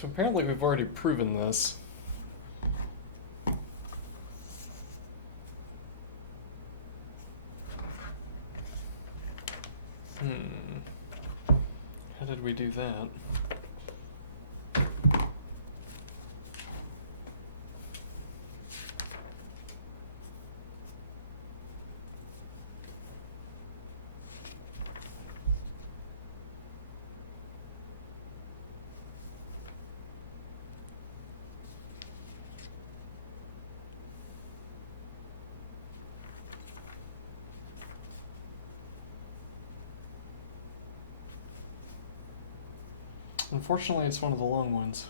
So apparently we've already proven this. How did we do that? Unfortunately, it's one of the long ones.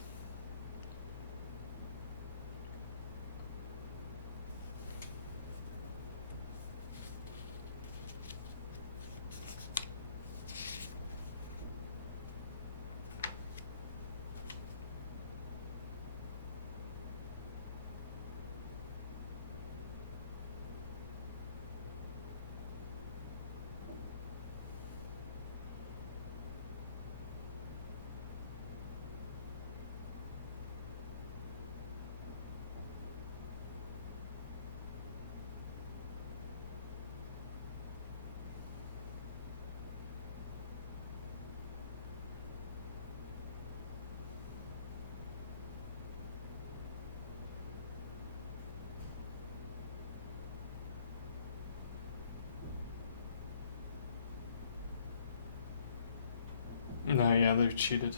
No, yeah, they've cheated.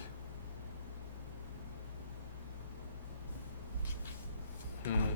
Hmm.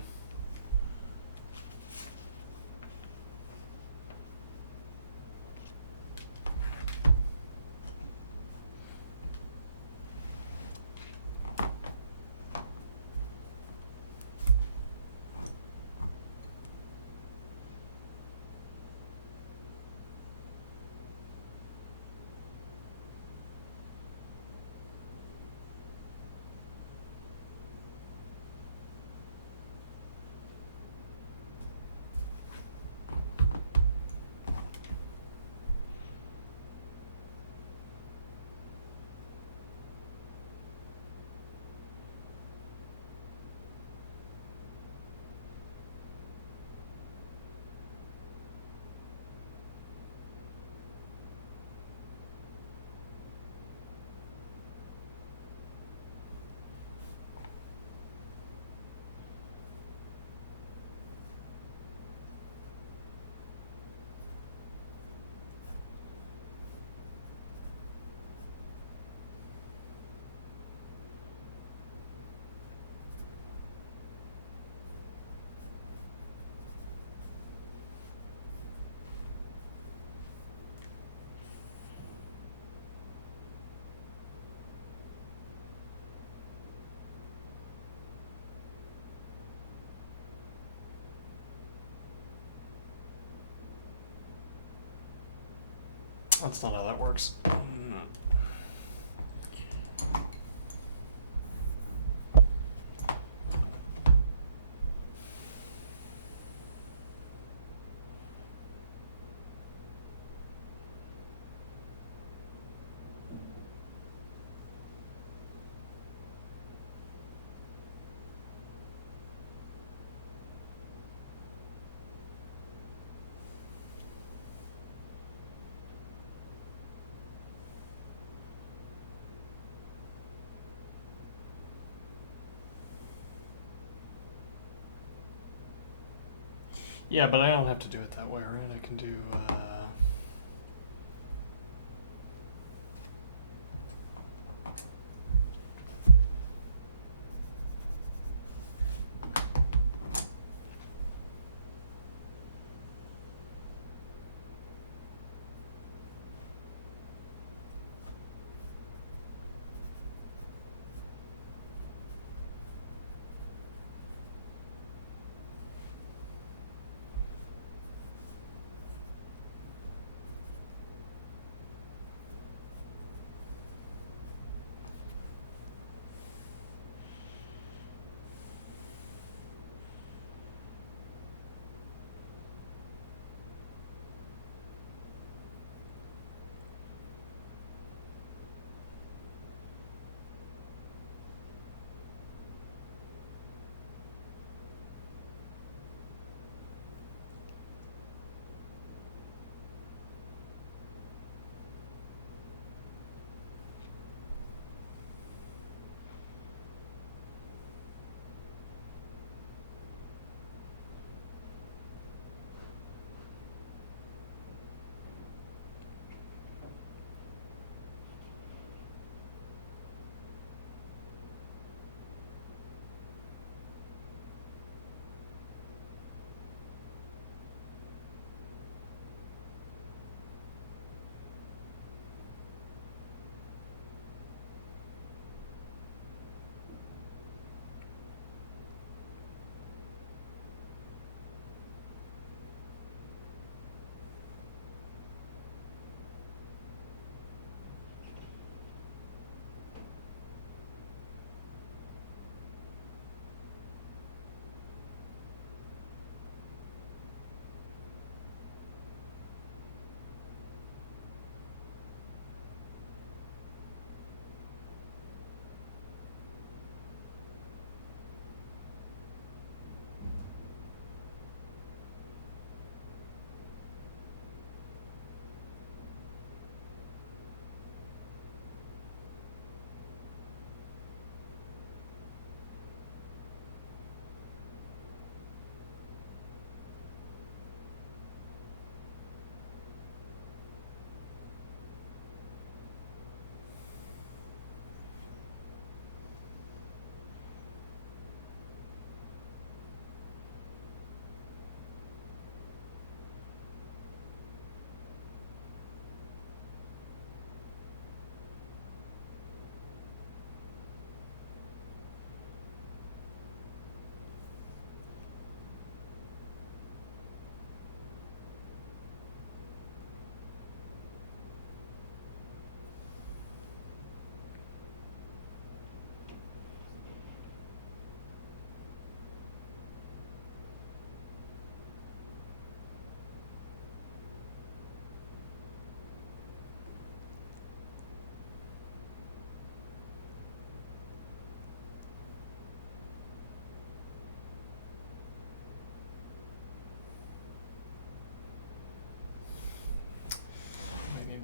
That's not how that works. Yeah, but I don't have to do it that way, right? I can do.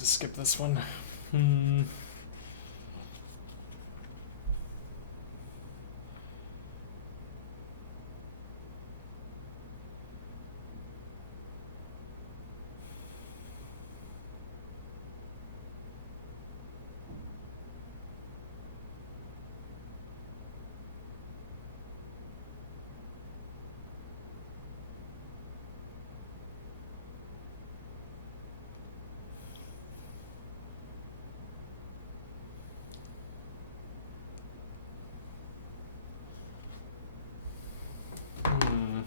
to skip this one. Hmm. Hmm.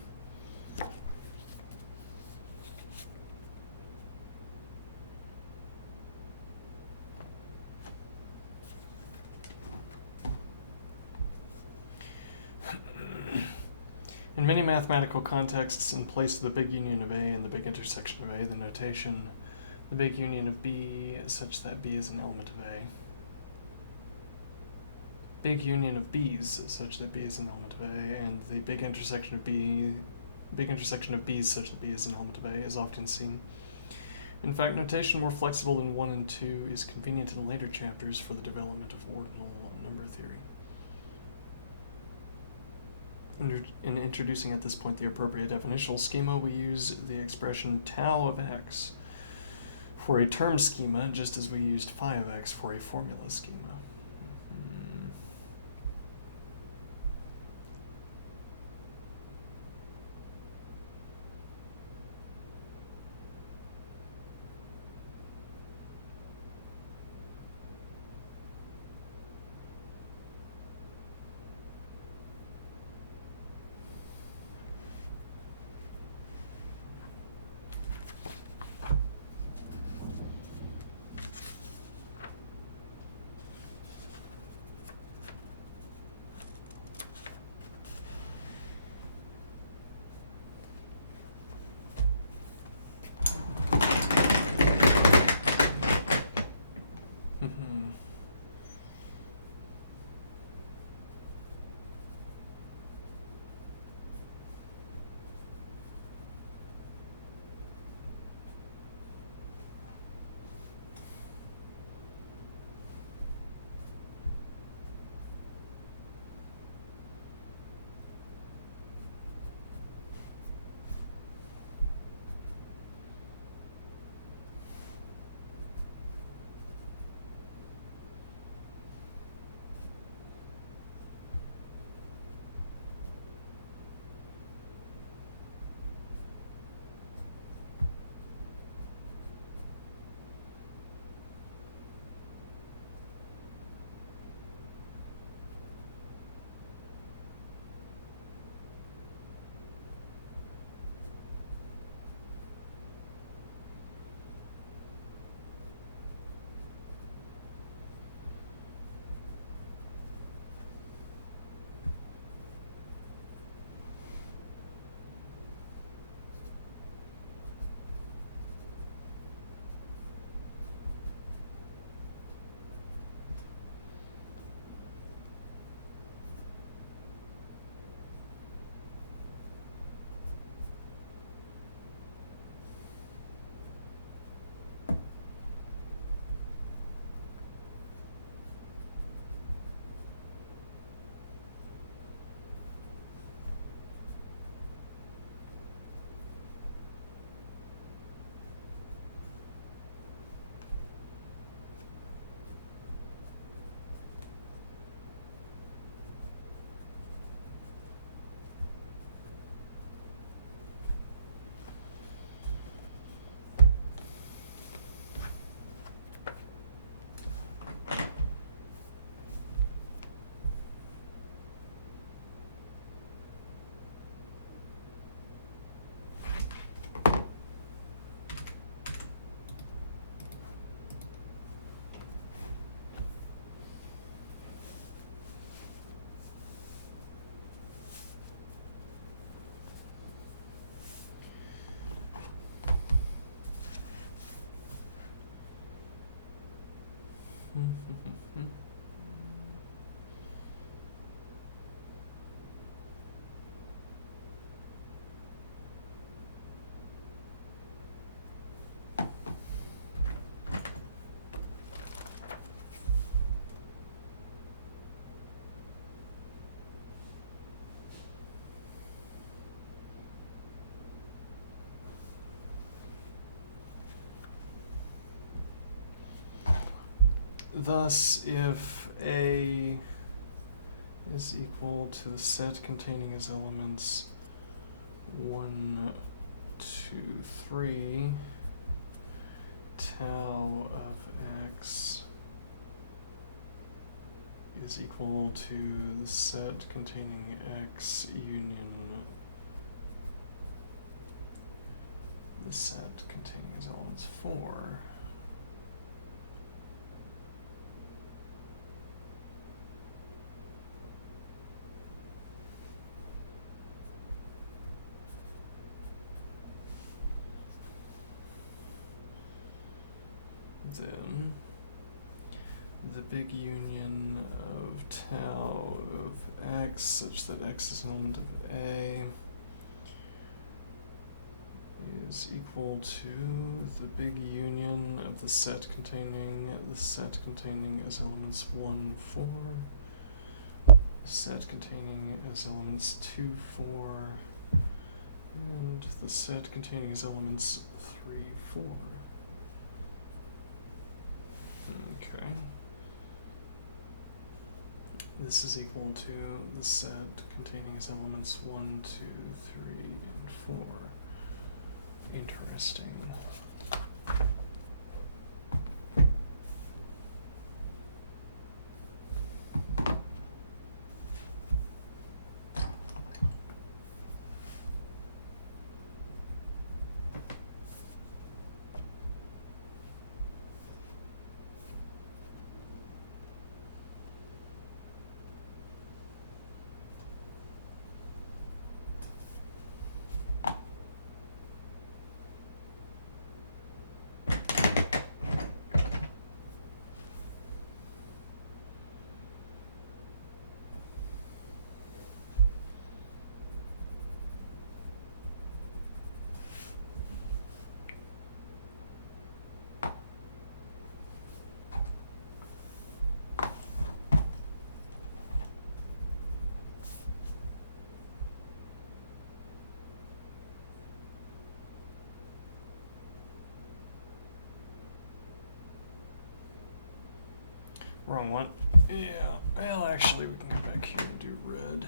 In many mathematical contexts, in place of the big union of A and the big intersection of A, the notation, the big union of B is such that B is an element of A. Big union of B's is such that B is an element of A, and the big intersection of B is such that B is an element of A is often seen. In fact, notation more flexible than 1 and 2 is convenient in later chapters for the development of ordinal number theory. In introducing at this point the appropriate definitional schema, we use the expression tau of x for a term schema, just as we used phi of x for a formula schema. thus, if A is equal to the set containing as elements 1, 2, 3, tau of x is equal to the set containing x union the set containing as elements 4. Then the big union of tau of x such that x is an element of A is equal to the big union of the set containing as elements 1, 4, set containing as elements 2, 4, and the set containing as elements 3, 4. Okay. This is equal to the set containing as elements 1, 2, 3, and 4. Interesting. Wrong one. Yeah, well, actually, we can go back here and do red.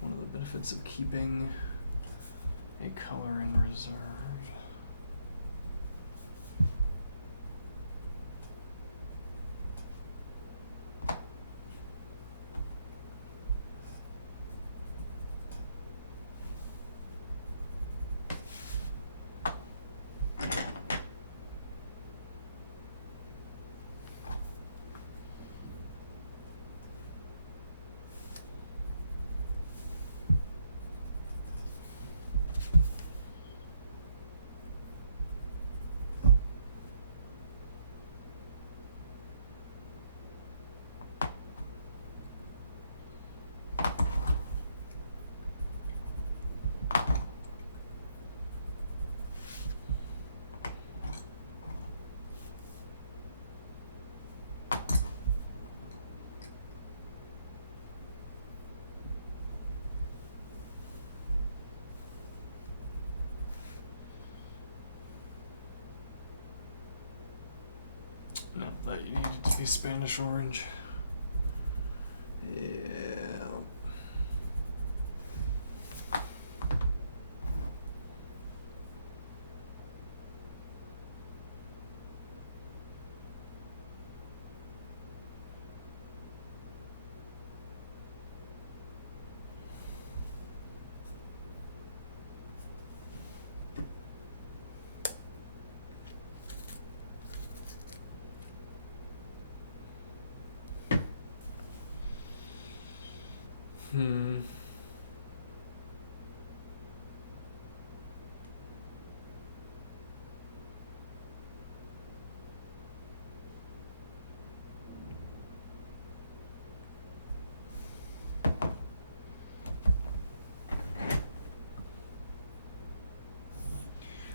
One of the benefits of keeping a color in reserve. No, that you needed to be Spanish orange. Yeah.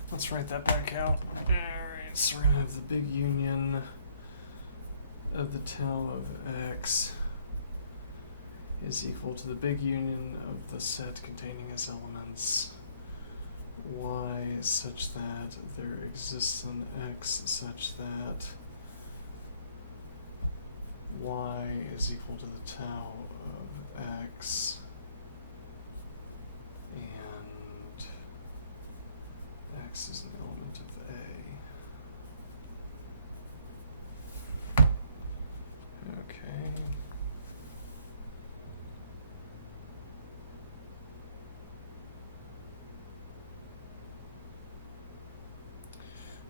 Let's write that back out. Alright, so we're gonna have the big union of the tau of x is equal to the big union of the set containing as elements y such that there exists an x such that y is equal to the tau of x, and x is an element of A. Okay.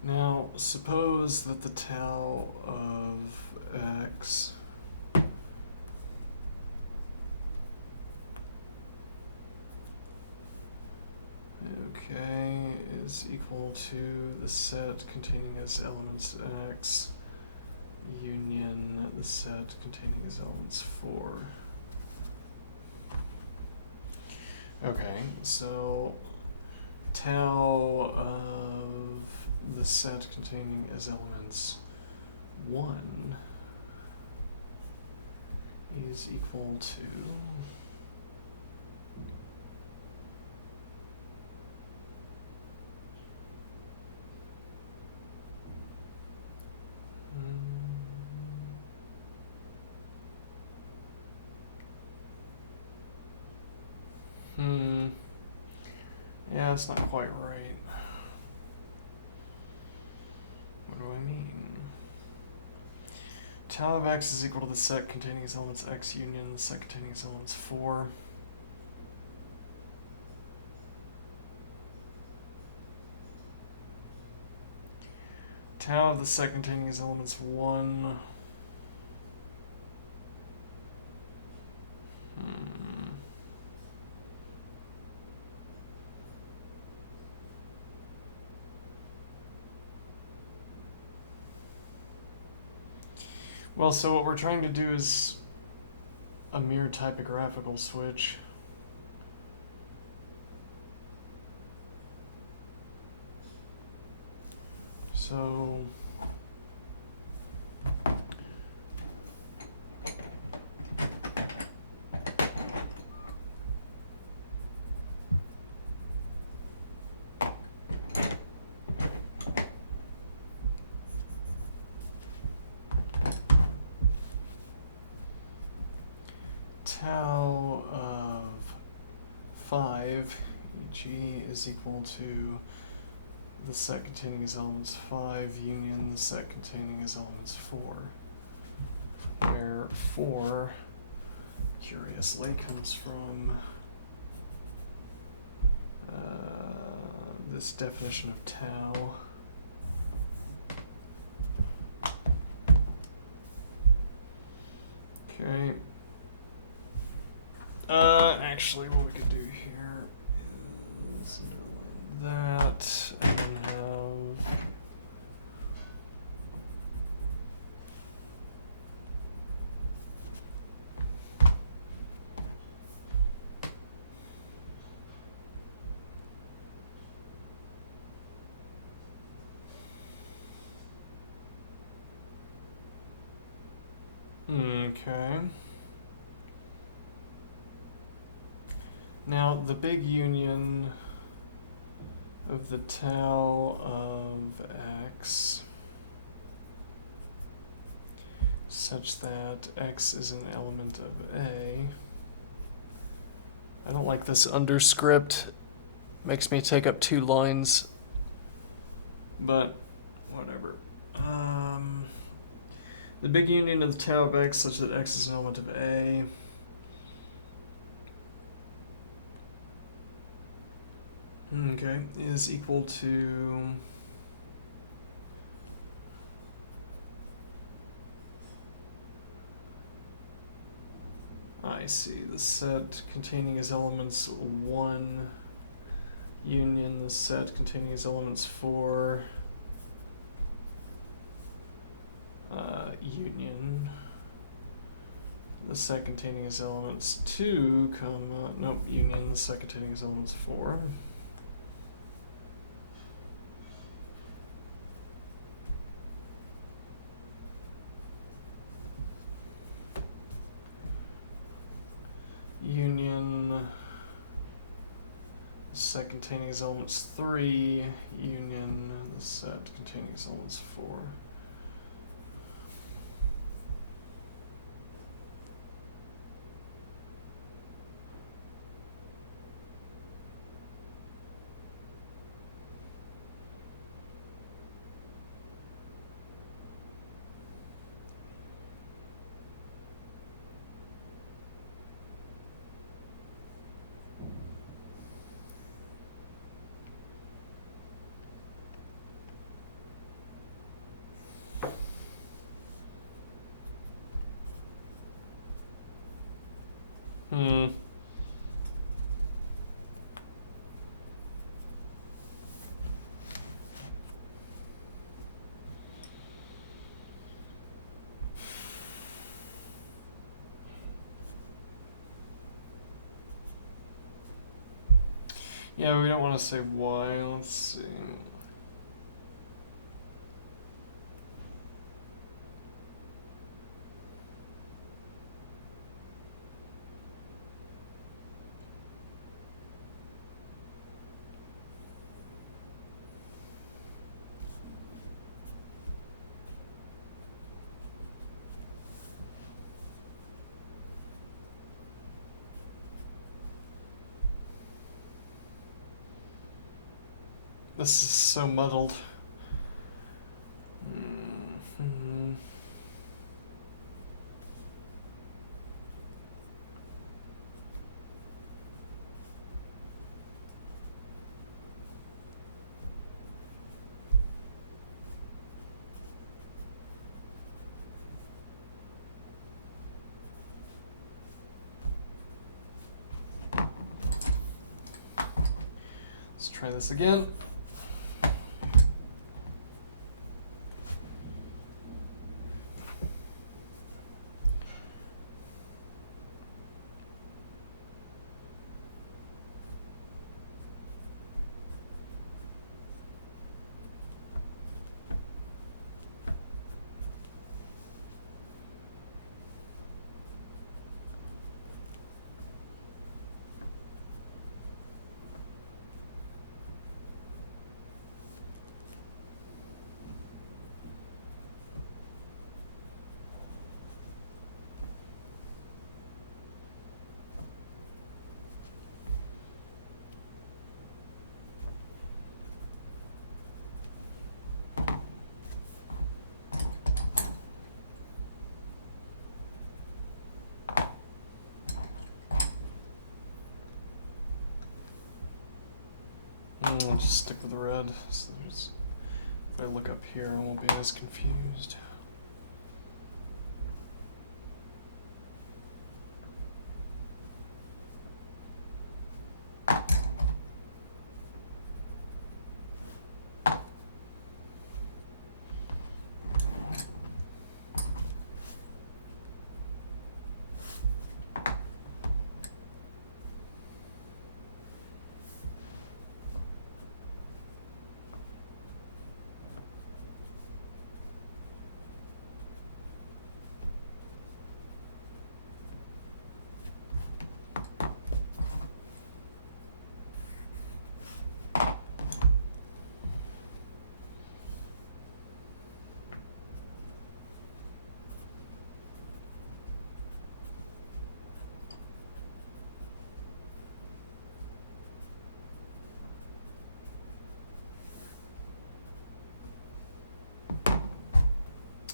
Now, suppose that the tau of x is equal to the set containing its elements x union the set containing its elements 4. Okay, so tau of the set containing as elements 1 is equal to yeah, that's not quite right. What do I mean? Tau of x is equal to the set containing its elements x union the set containing its elements 4. Tau of the set containing its elements 1. Well, so what we're trying to do is a mere typographical switch. So tau of 5 e.g. is equal to the set containing its elements 5 union the set containing its elements 4, where 4 curiously comes from this definition of tau. Okay. Actually, what we could do here is that, and then have okay. Now, the big union of the tau of x such that x is an element of A. I don't like this underscript. Makes me take up 2 lines, but whatever. The big union of the tau of x such that x is an element of A. Okay, is equal to I see, the set containing as elements 1 union the set containing as elements 4 union the set containing as elements 2 union the set containing as elements 4. Union the set containing as elements 3 union the set containing as elements 4. Yeah, we don't want to say y. Let's see. This is so muddled. Mm-hmm. Let's try this again. I'll just stick with the red. So if I look up here, I won't be as confused.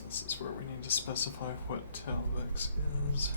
This is where we need to specify what tau of x is.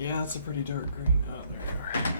Yeah, it's a pretty dark green. Oh, there you are.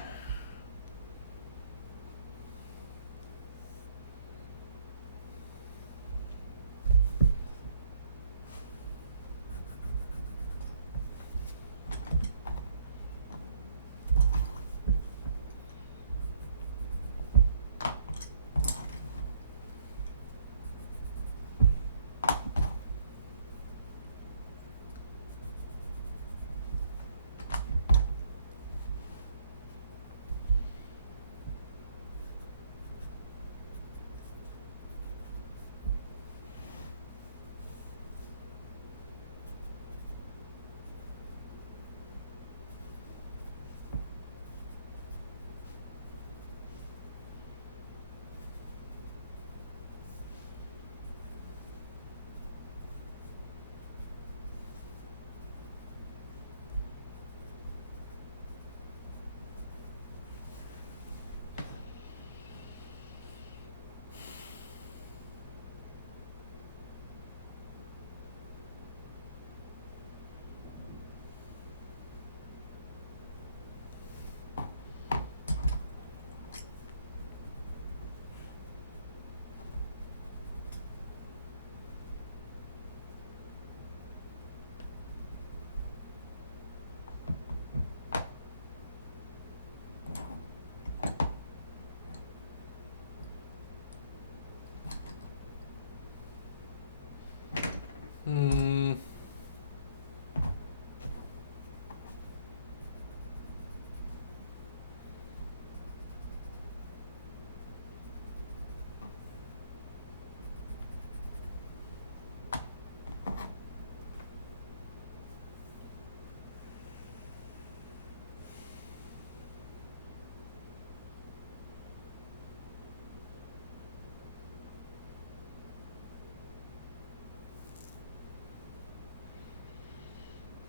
Hmm.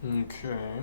Okay.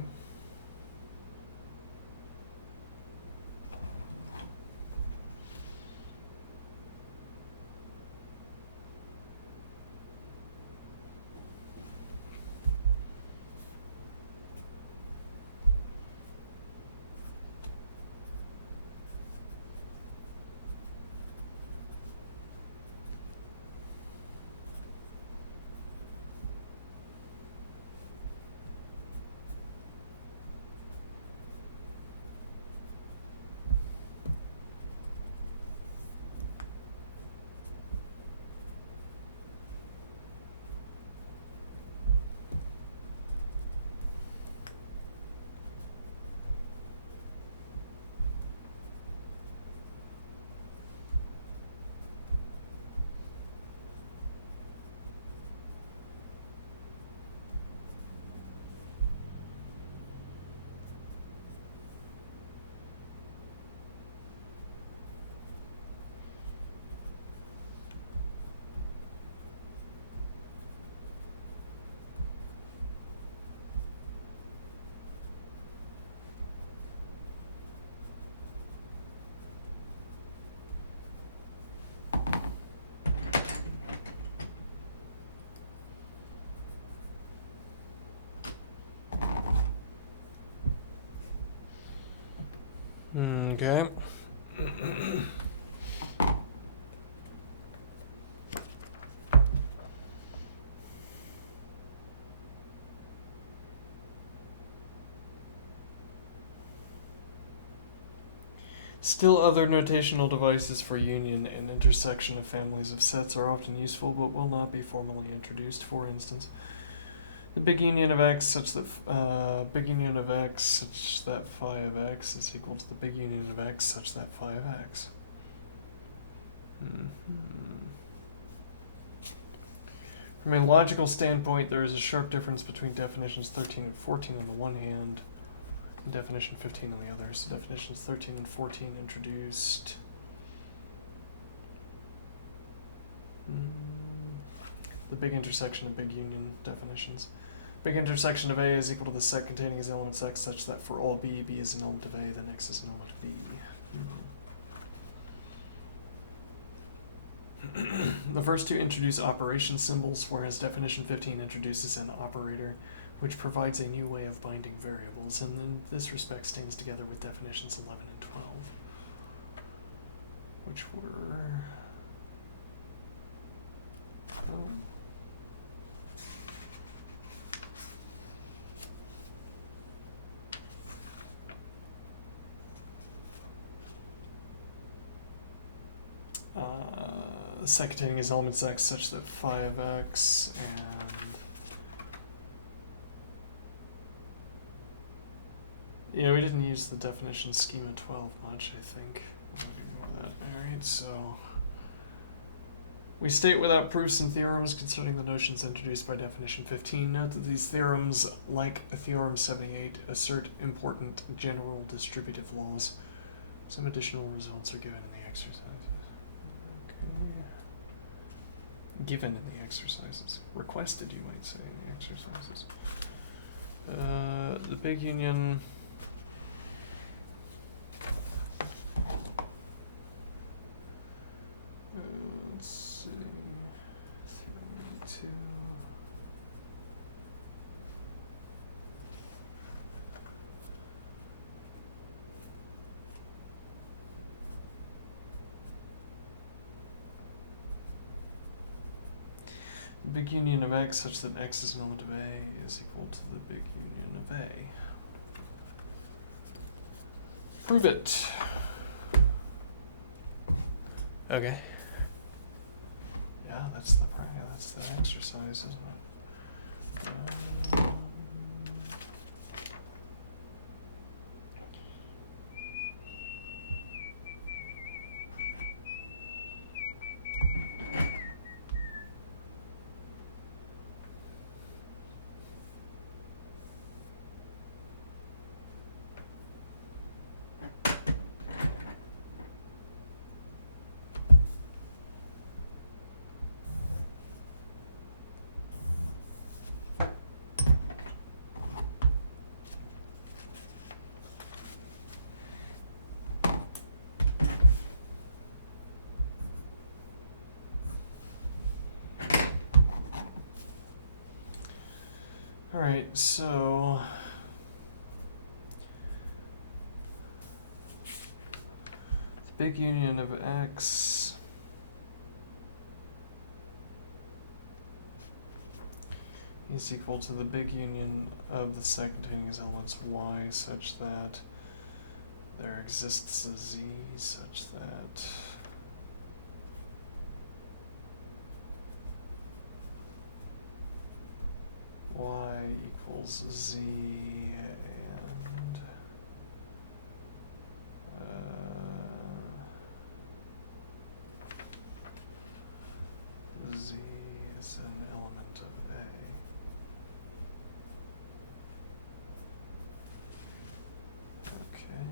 Okay. Still, other notational devices for union and intersection of families of sets are often useful, but will not be formally introduced. For instance, the big union of x such that phi of x is equal to the big union of x such that phi of x. From a logical standpoint, there is a sharp difference between definitions 13 and 14 on the one hand, and definition 15 on the other. So definitions 13 and 14 introduced. The big intersection of big union definitions. Big intersection of A is equal to the set containing its elements X such that for all B, B is an element of A, then X is an element of B. The first two introduce operation symbols, whereas definition 15 introduces an operator, which provides a new way of binding variables, and in this respect stands together with definitions 11 and 12, which were... the set containing as elements x such that phi of x and yeah, we didn't use the definition schema 12 much, I think. I'm going to ignore that. Alright, so we state without proofs and theorems concerning the notions introduced by definition 15. Note that these theorems, like theorem 78, assert important general distributive laws. Some additional results are given in the exercises. Okay. Given in the exercises. Requested, you might say, in the exercises. The big union... let's see... 3, 2... big union of x such that x is an element of A is equal to the big union of A. Prove it. Okay. Yeah, that's the exercise, isn't it? Alright, so the big union of x is equal to the big union of the set containing as elements y such that there exists a z such that y equals z and z is an element of A. Okay.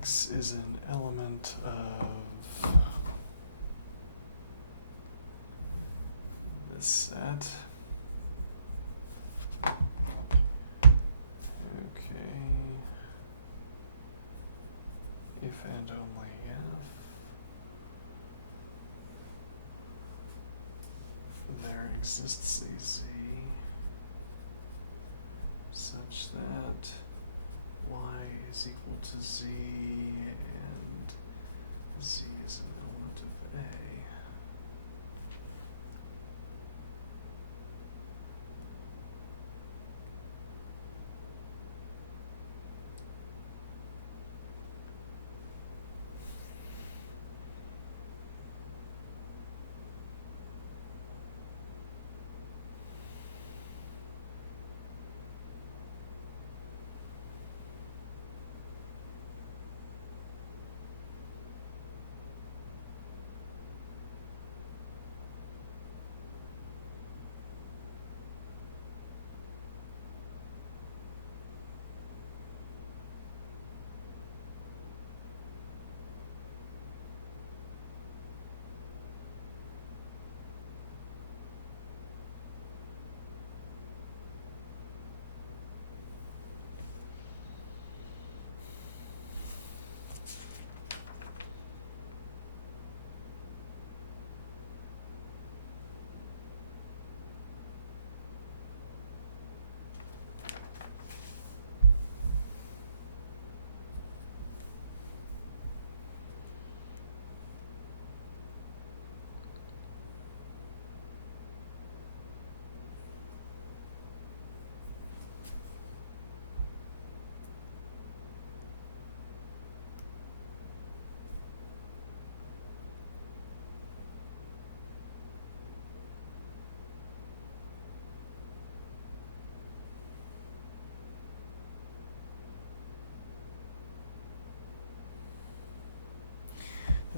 X is an element of this set. Okay. If and only if there exists a z such that y is equal to z and z is an element of A.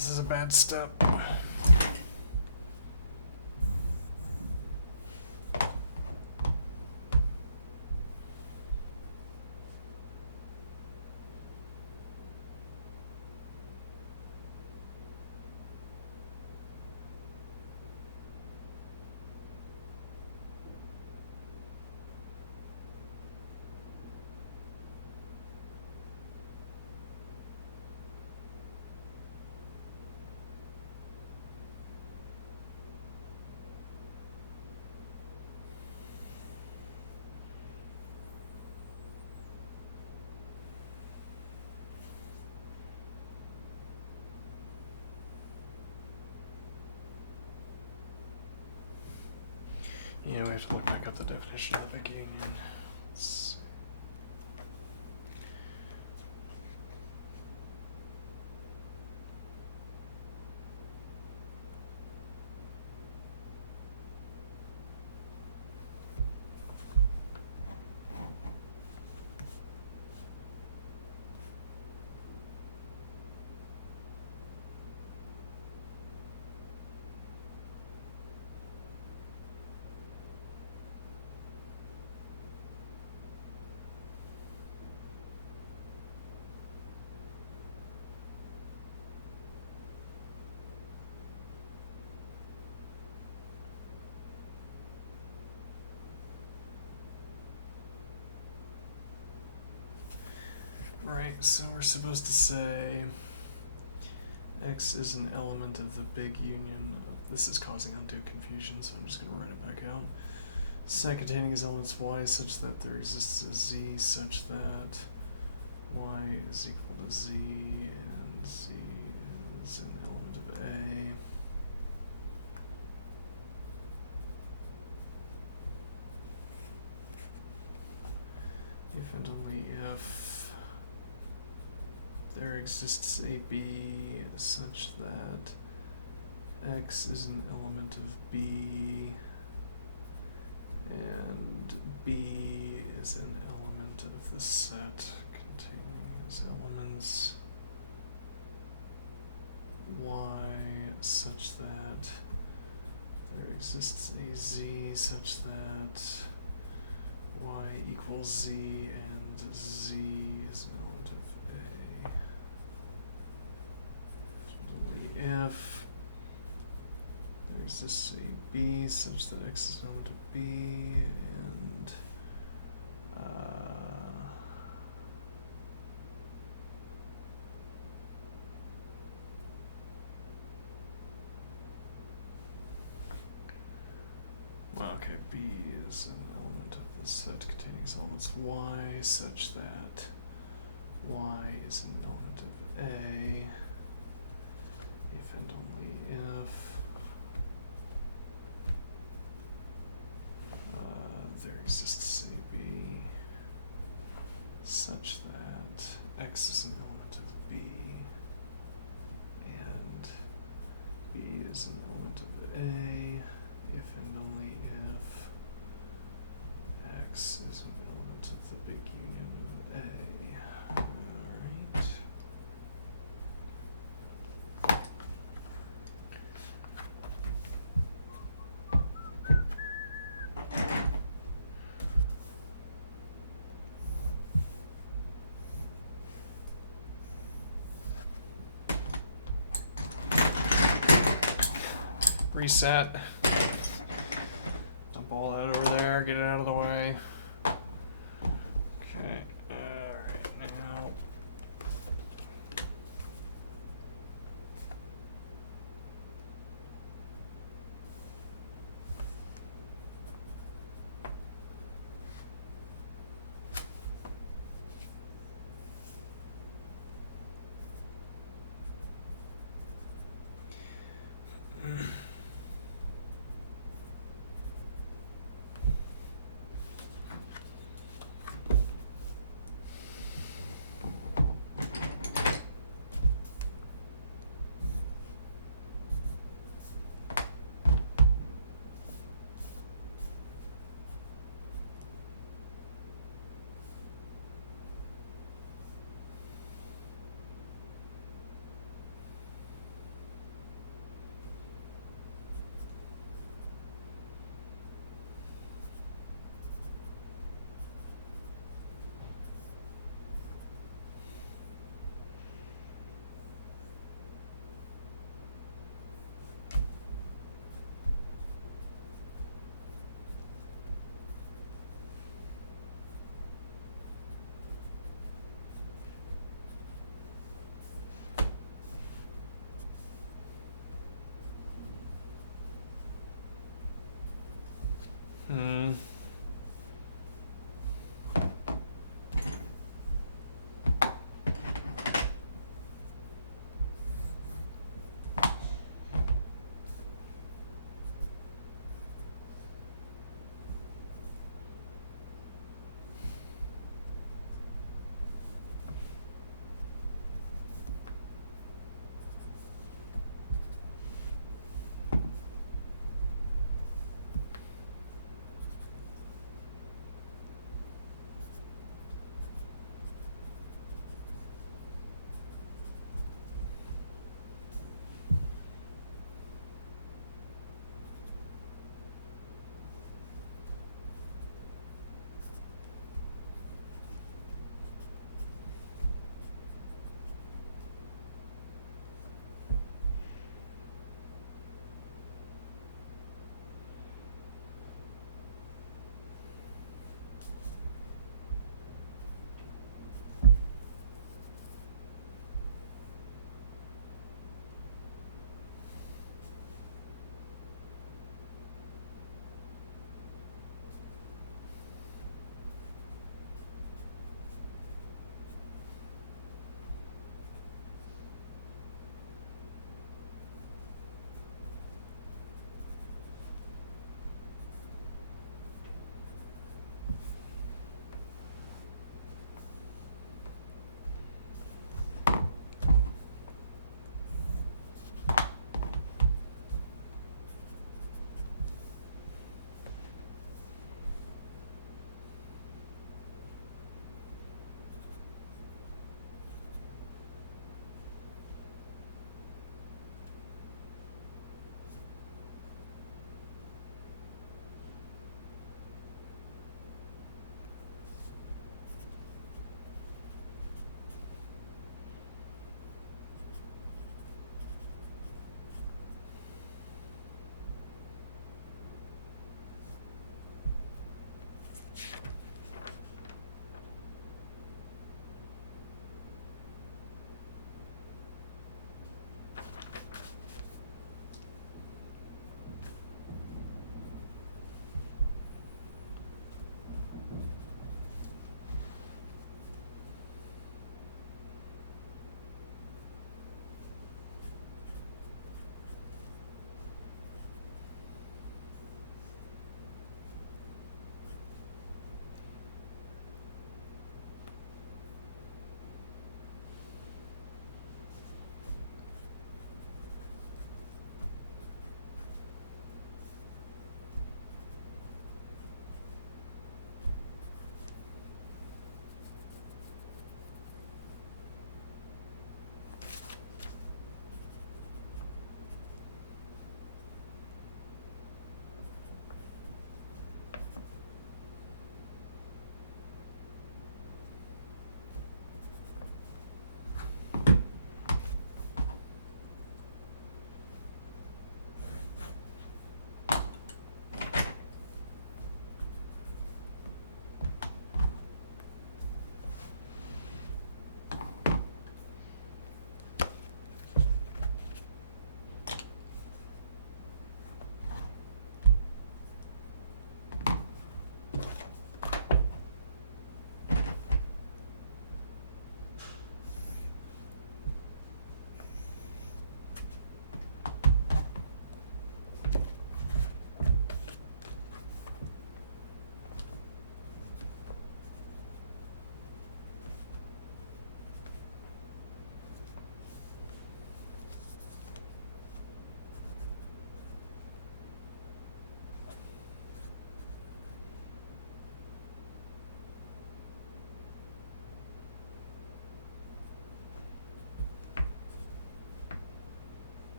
This is a bad step. Yeah, we have to look back up the definition of the big union. Let's see. Right, so we're supposed to say X is an element of the big union. This is causing undue confusion, so I'm just going to write it back out. Set containing as elements Y such that there exists a Z such that Y is equal to Z and Z is an element of A. If and only if there exists a B such that X is an element of B and B is an element of the set containing as elements Y such that there exists a Z such that Y equals Z and Z is an element of A. Only if there exists a B such that X is an element of B and okay, B is an element of the set containing elements Y such that Y is an element of A if and only if there exists a B such that X is an element of B and B is an element of A if and only if X is an element of the big union of A. Alright. Reset. Dump all that over there, get it out of the way. Okay, alright, now.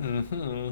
Mm-hmm.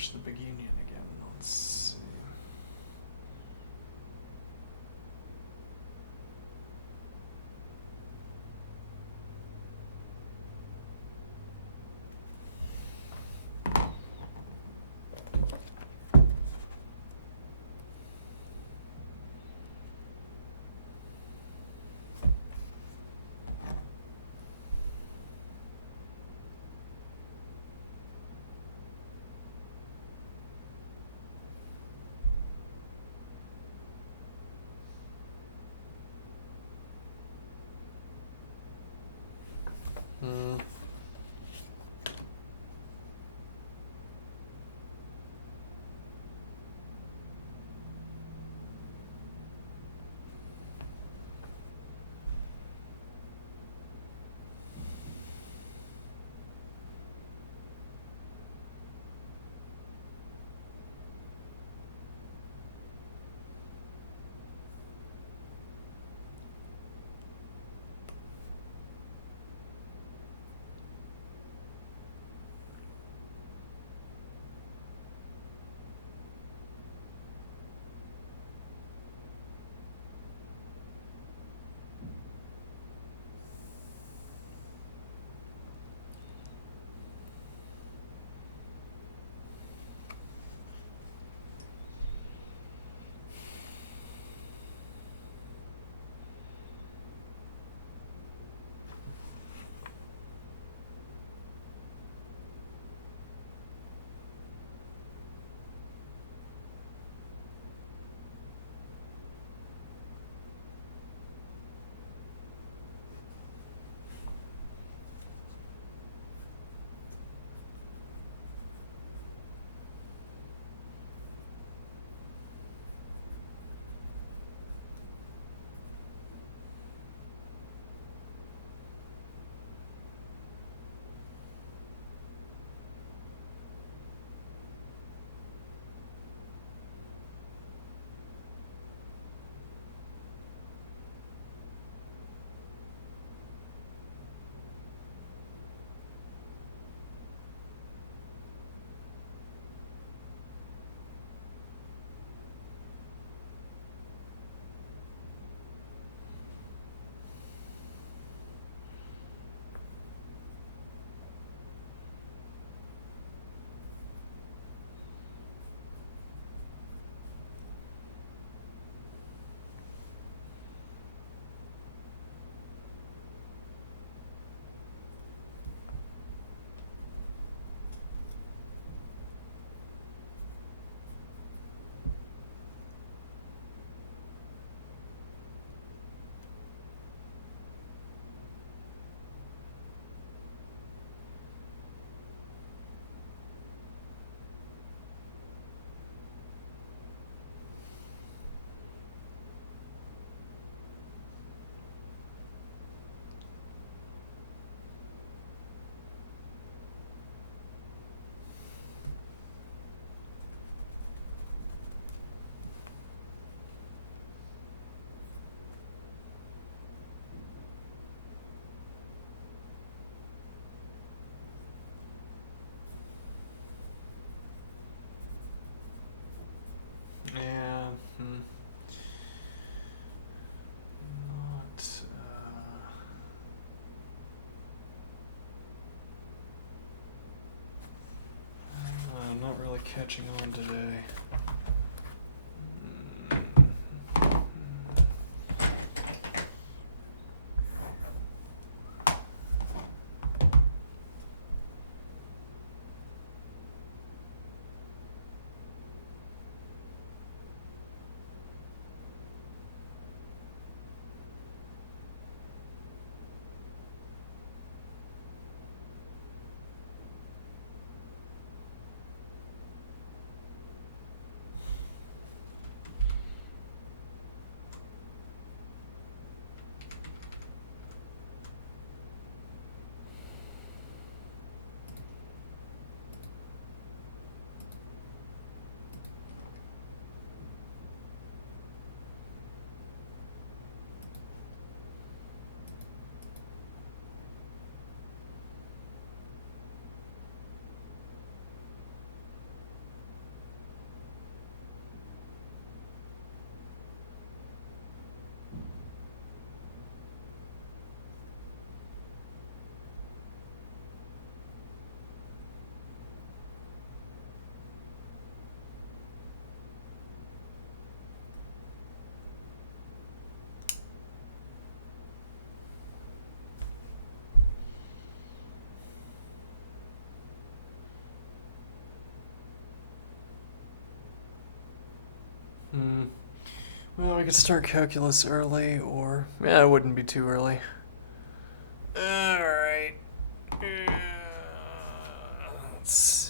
establish the big union again. Let's see. Hmm. Yeah. Not. I'm not really catching on today. Well, we could start calculus early, or yeah, it wouldn't be too early. All right. Let's see.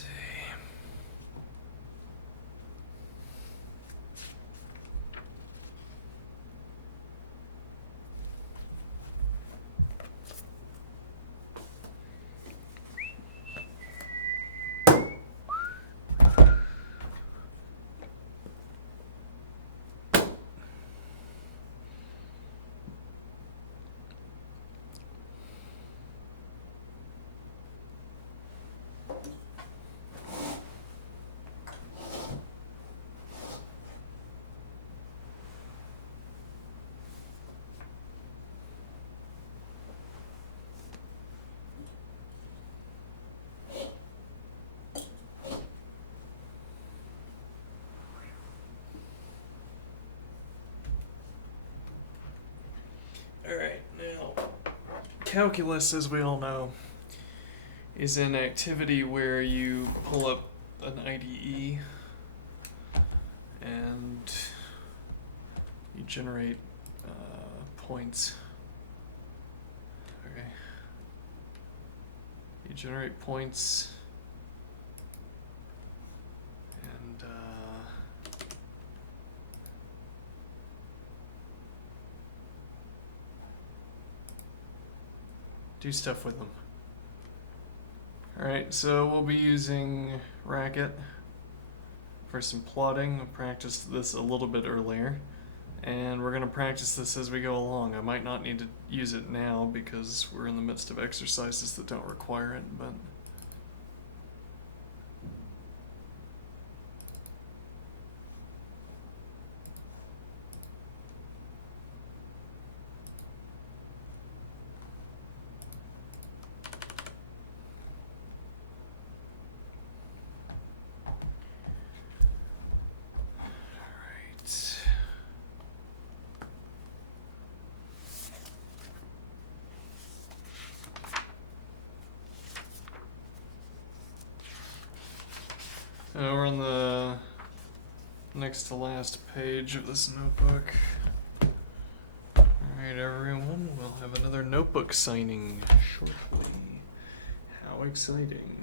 Alright, now, calculus, as we all know, is an activity where you pull up an IDE and you generate points. Okay. You generate points and do stuff with them. Alright, so we'll be using Racket for some plotting. I practiced this a little bit earlier, and we're going to practice this as we go along. I might not need to use it now because we're in the midst of exercises that don't require it, but we're on the next to last page of this notebook. Alright, everyone, we'll have another notebook signing shortly. How exciting.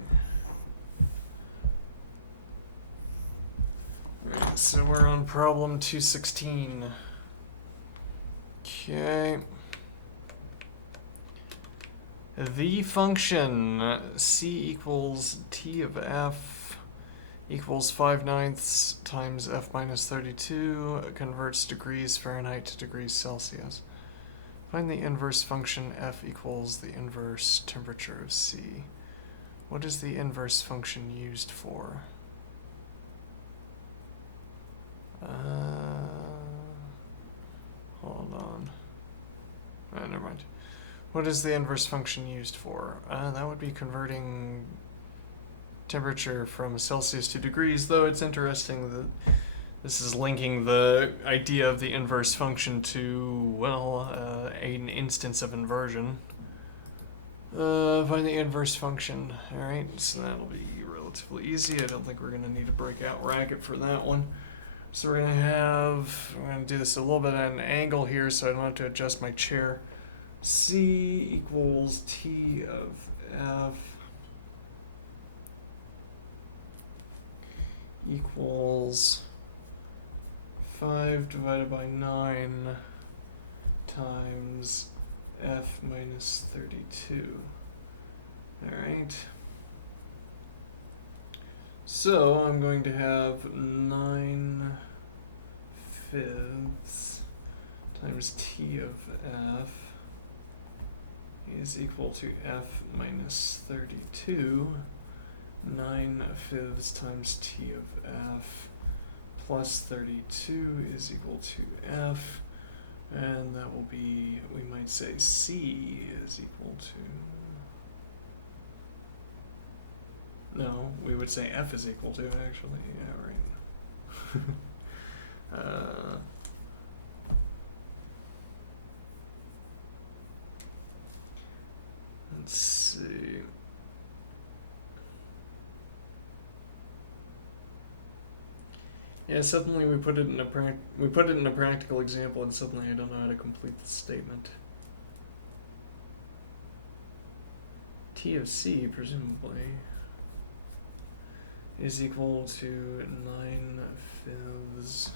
Alright, so we're on problem 216. Okay. The function c equals t of f equals 5/9 times f minus 32 converts degrees Fahrenheit to degrees Celsius. Find the inverse function f equals the inverse temperature of C. What is the inverse function used for? Hold on. Never mind. What is the inverse function used for? That would be converting temperature from Celsius to degrees, though it's interesting that this is linking the idea of the inverse function to, well, an instance of inversion. Find the inverse function. Alright, so that'll be relatively easy. I don't think we're going to need to break out Racket for that one. So we're going to do this a little bit at an angle here so I don't have to adjust my chair. C equals T of F equals 5 divided by 9 times f minus 32. Alright. So I'm going to have 9/5 times t of f is equal to f minus 32. 9/5 times t of f plus 32 is equal to f, and that will be, we might say c is equal to, no, we would say f is equal to, actually, yeah, right. Let's see. Yeah, suddenly we put it in a practical example, and suddenly I don't know how to complete the statement. T of C, presumably, is equal to 9/5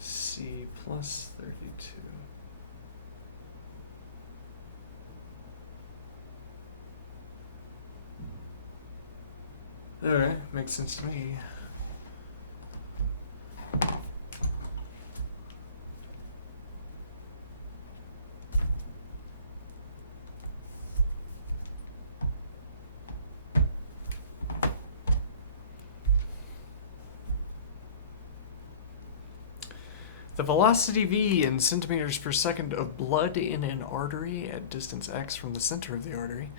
C plus 32. Alright, makes sense to me. The velocity v in centimeters per second of blood in an artery at distance x from the center of the artery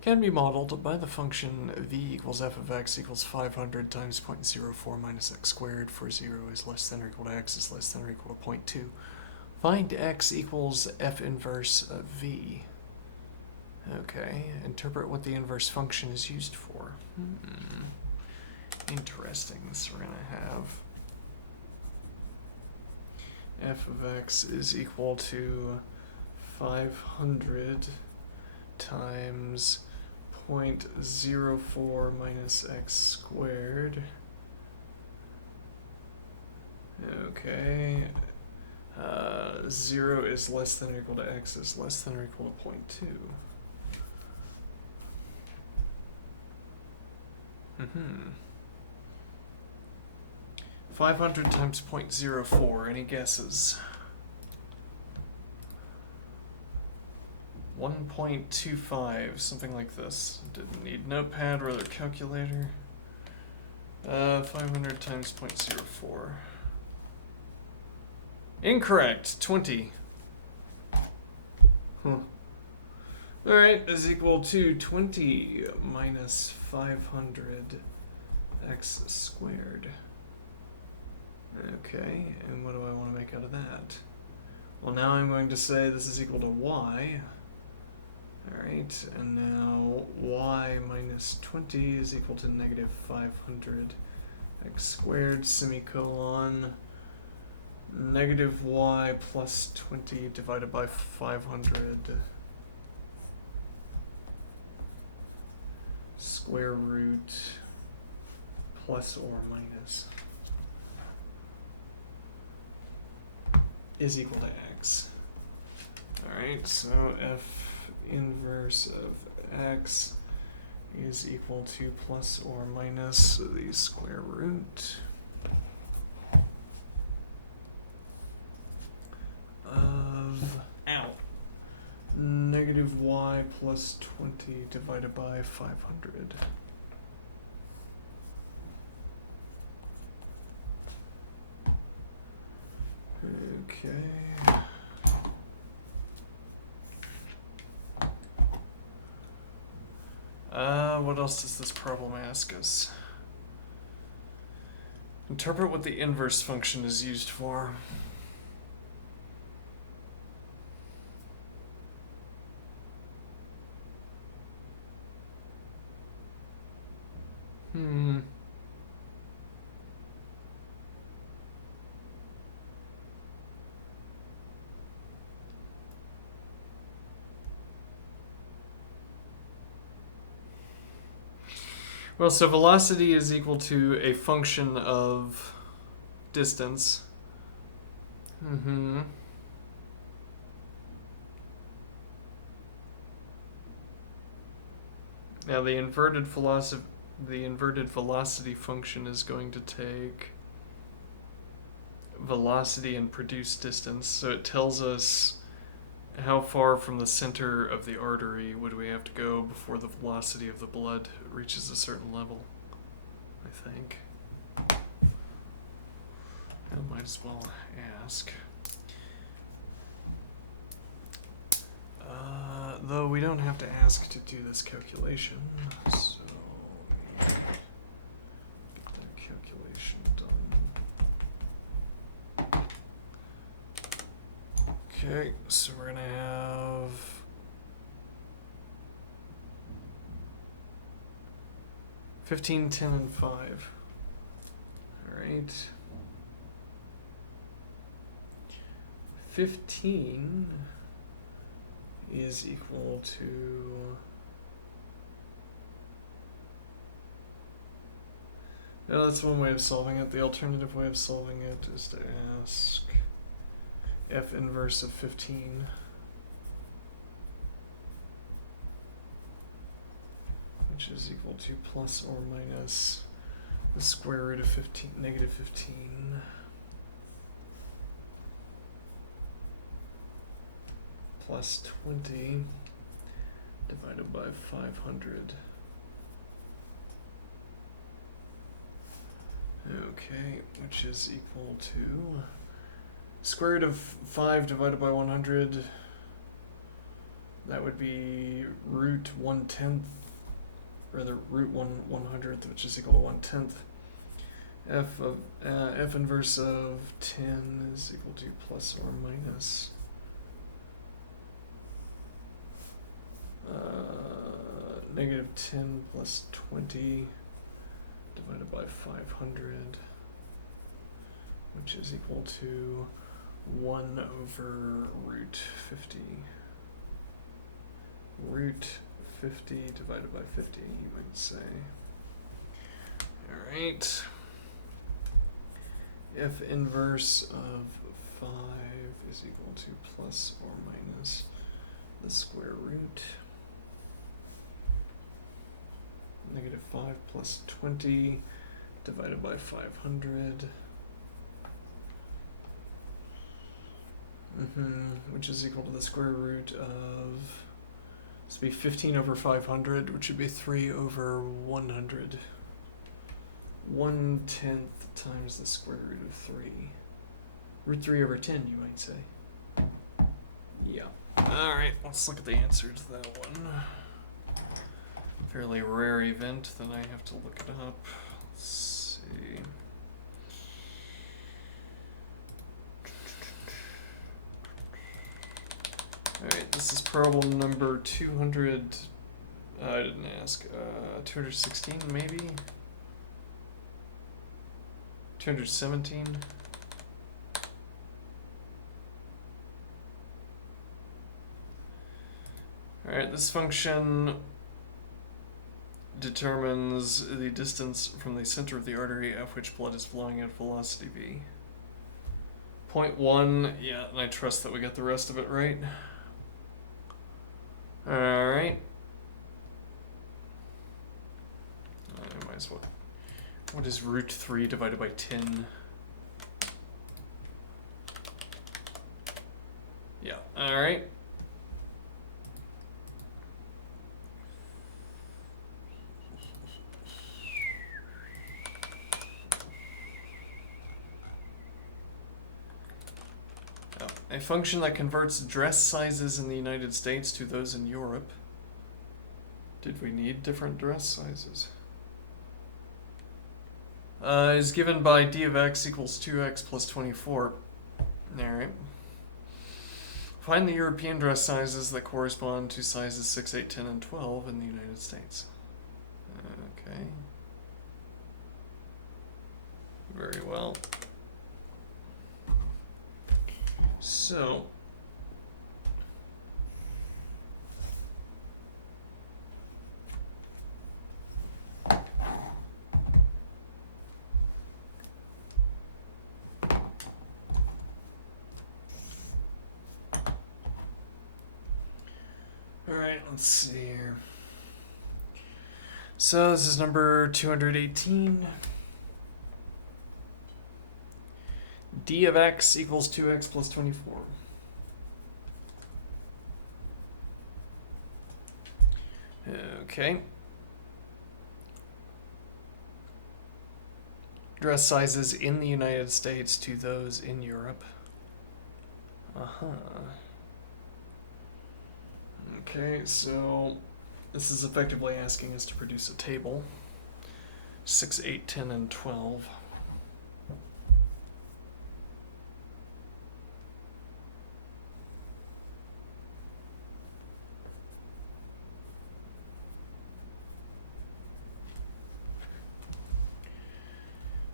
can be modeled by the function v equals f of x equals 500 times 0.04 minus x squared, for 0 is less than or equal to x is less than or equal to 0.2. Find x equals f inverse of v. Okay, interpret what the inverse function is used for. Interesting. So we're going to have f of x is equal to 500 times 0.04 minus x squared. Okay. 0 is less than or equal to x is less than or equal to 0.2. 500 times 0.04, any guesses? 1.25, something like this. Didn't need notepad, rather calculator. 500 times 0.04. Incorrect, 20. Alright, is equal to 20 minus 500 x squared. Okay, and what do I want to make out of that? Well, now I'm going to say this is equal to y. Alright, and now y minus 20 is equal to negative 500 x squared, semicolon, negative y plus 20 divided by 500 square root plus or minus is equal to x. Alright, so f inverse of x is equal to plus or minus the square root of negative y plus 20 divided by 500. Okay. What else does this problem ask us? Interpret what the inverse function is used for. Well, so velocity is equal to a function of distance. Now the inverted velocity function is going to take velocity and produce distance, so it tells us how far from the center of the artery would we have to go before the velocity of the blood reaches a certain level, I think. I might as well ask. Though we don't have to ask to do this calculation, so let me get that calculation done. Okay, so we're gonna have 15, 10, and 5. Alright. 15 is equal to... Yeah, that's one way of solving it. The alternative way of solving it is to ask f inverse of 15. Which is equal to plus or minus the square root of 15, negative 15. Plus 20 divided by 500. Okay, which is equal to square root of 5 divided by 100. That would be root 1/10, rather root 1/100th, which is equal to 1/10. F inverse of 10 is equal to plus or minus negative 10 plus 20 divided by 500, which is equal to 1 over root 50. Root 50 divided by 50, you might say. Alright. F inverse of 5 is equal to plus or minus the square root. Negative 5 plus 20 divided by 500. Which is equal to the square root of, this would be 15 over 500, which would be 3 over 100. 1/10 times the square root of 3. Root 3 over 10, you might say. Yeah. Alright, let's look at the answer to that one. Fairly rare event that I have to look it up. Let's see. Alright, this is problem number 200. I didn't ask. 216 maybe? 217? Alright, this function determines the distance from the center of the artery at which blood is flowing at velocity v. 0.1, yeah, and I trust that we got the rest of it right. Alright. I might as well. What is root 3 divided by 10? Yeah, alright. A function that converts dress sizes in the United States to those in Europe. Did we need different dress sizes? Is given by d of x equals 2x plus 24. Alright. Find the European dress sizes that correspond to sizes 6, 8, 10, and 12 in the United States. Okay. Very well. So, alright, let's see here. So this is number 218. D of x equals 2x plus 24. Okay. Dress sizes in the United States to those in Europe. Okay, so this is effectively asking us to produce a table. 6, 8, 10, and 12.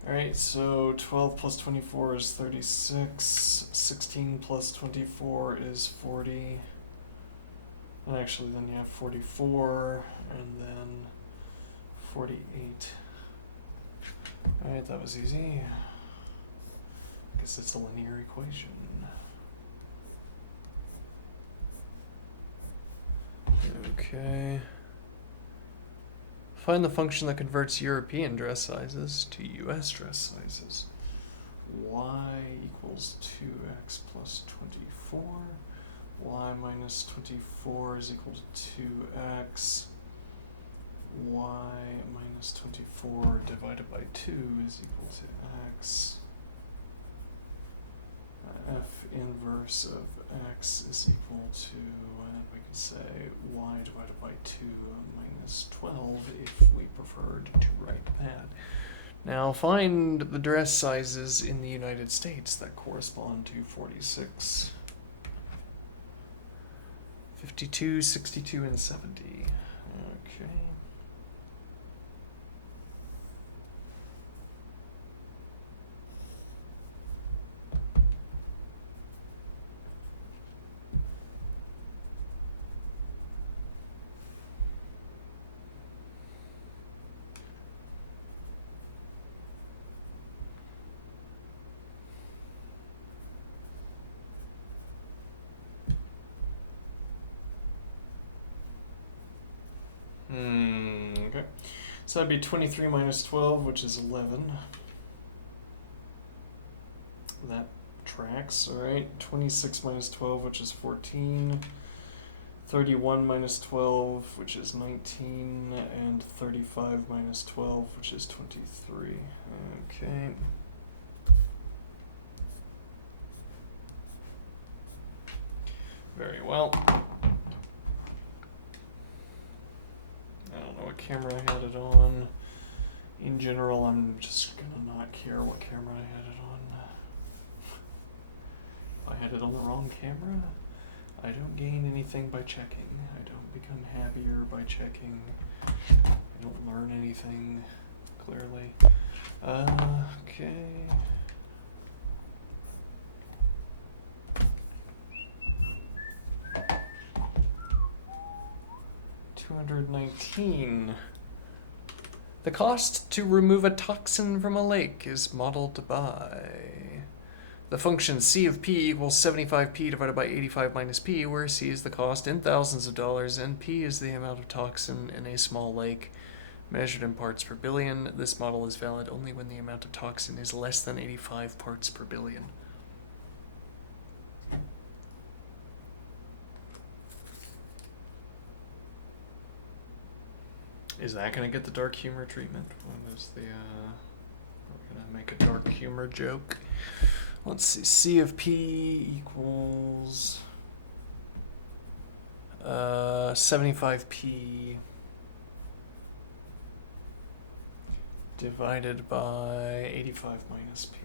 Alright, so 12 plus 24 is 36. 16 plus 24 is 40. And actually, then you have 44, and then 48. Alright, that was easy. Guess it's a linear equation. Okay. Find the function that converts European dress sizes to US dress sizes. Y equals 2x plus 24. Y minus 24 is equal to 2x. Y minus 24 divided by 2 is equal to x. F inverse of x is equal to, we can say y divided by 2 minus 12 if we preferred to write that. Now find the dress sizes in the United States that correspond to 46, 52, 62, and 70. Okay. Okay. So that'd be 23 minus 12, which is 11. That tracks, alright. 26 minus 12, which is 14. 31 minus 12, which is 19. And 35 minus 12, which is 23. Okay. Very well. I don't know what camera I had it on. In general, I'm just gonna not care what camera I had it on. If I had it on the wrong camera, I don't gain anything by checking. I don't become happier by checking. I don't learn anything, clearly. Okay. $219. The cost to remove a toxin from a lake is modeled by the function c of p equals 75p divided by 85 minus p, where c is the cost in thousands of dollars and p is the amount of toxin in a small lake measured in parts per billion. This model is valid only when the amount of toxin is less than 85 parts per billion. Is that gonna get the dark humor treatment? When is the we're gonna make a dark humor joke. Let's see, c of p equals 75p divided by 85 minus p.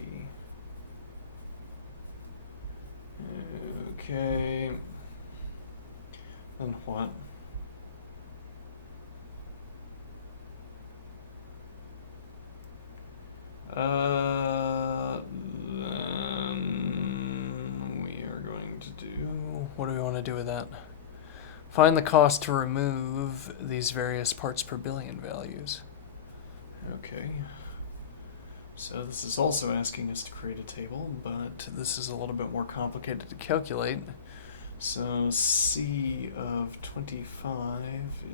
Okay. Then what? Then we are going to do, what do we want to do with that? Find the cost to remove these various parts per billion values. Okay. So this is also asking us to create a table, but this is a little bit more complicated to calculate. So C of 25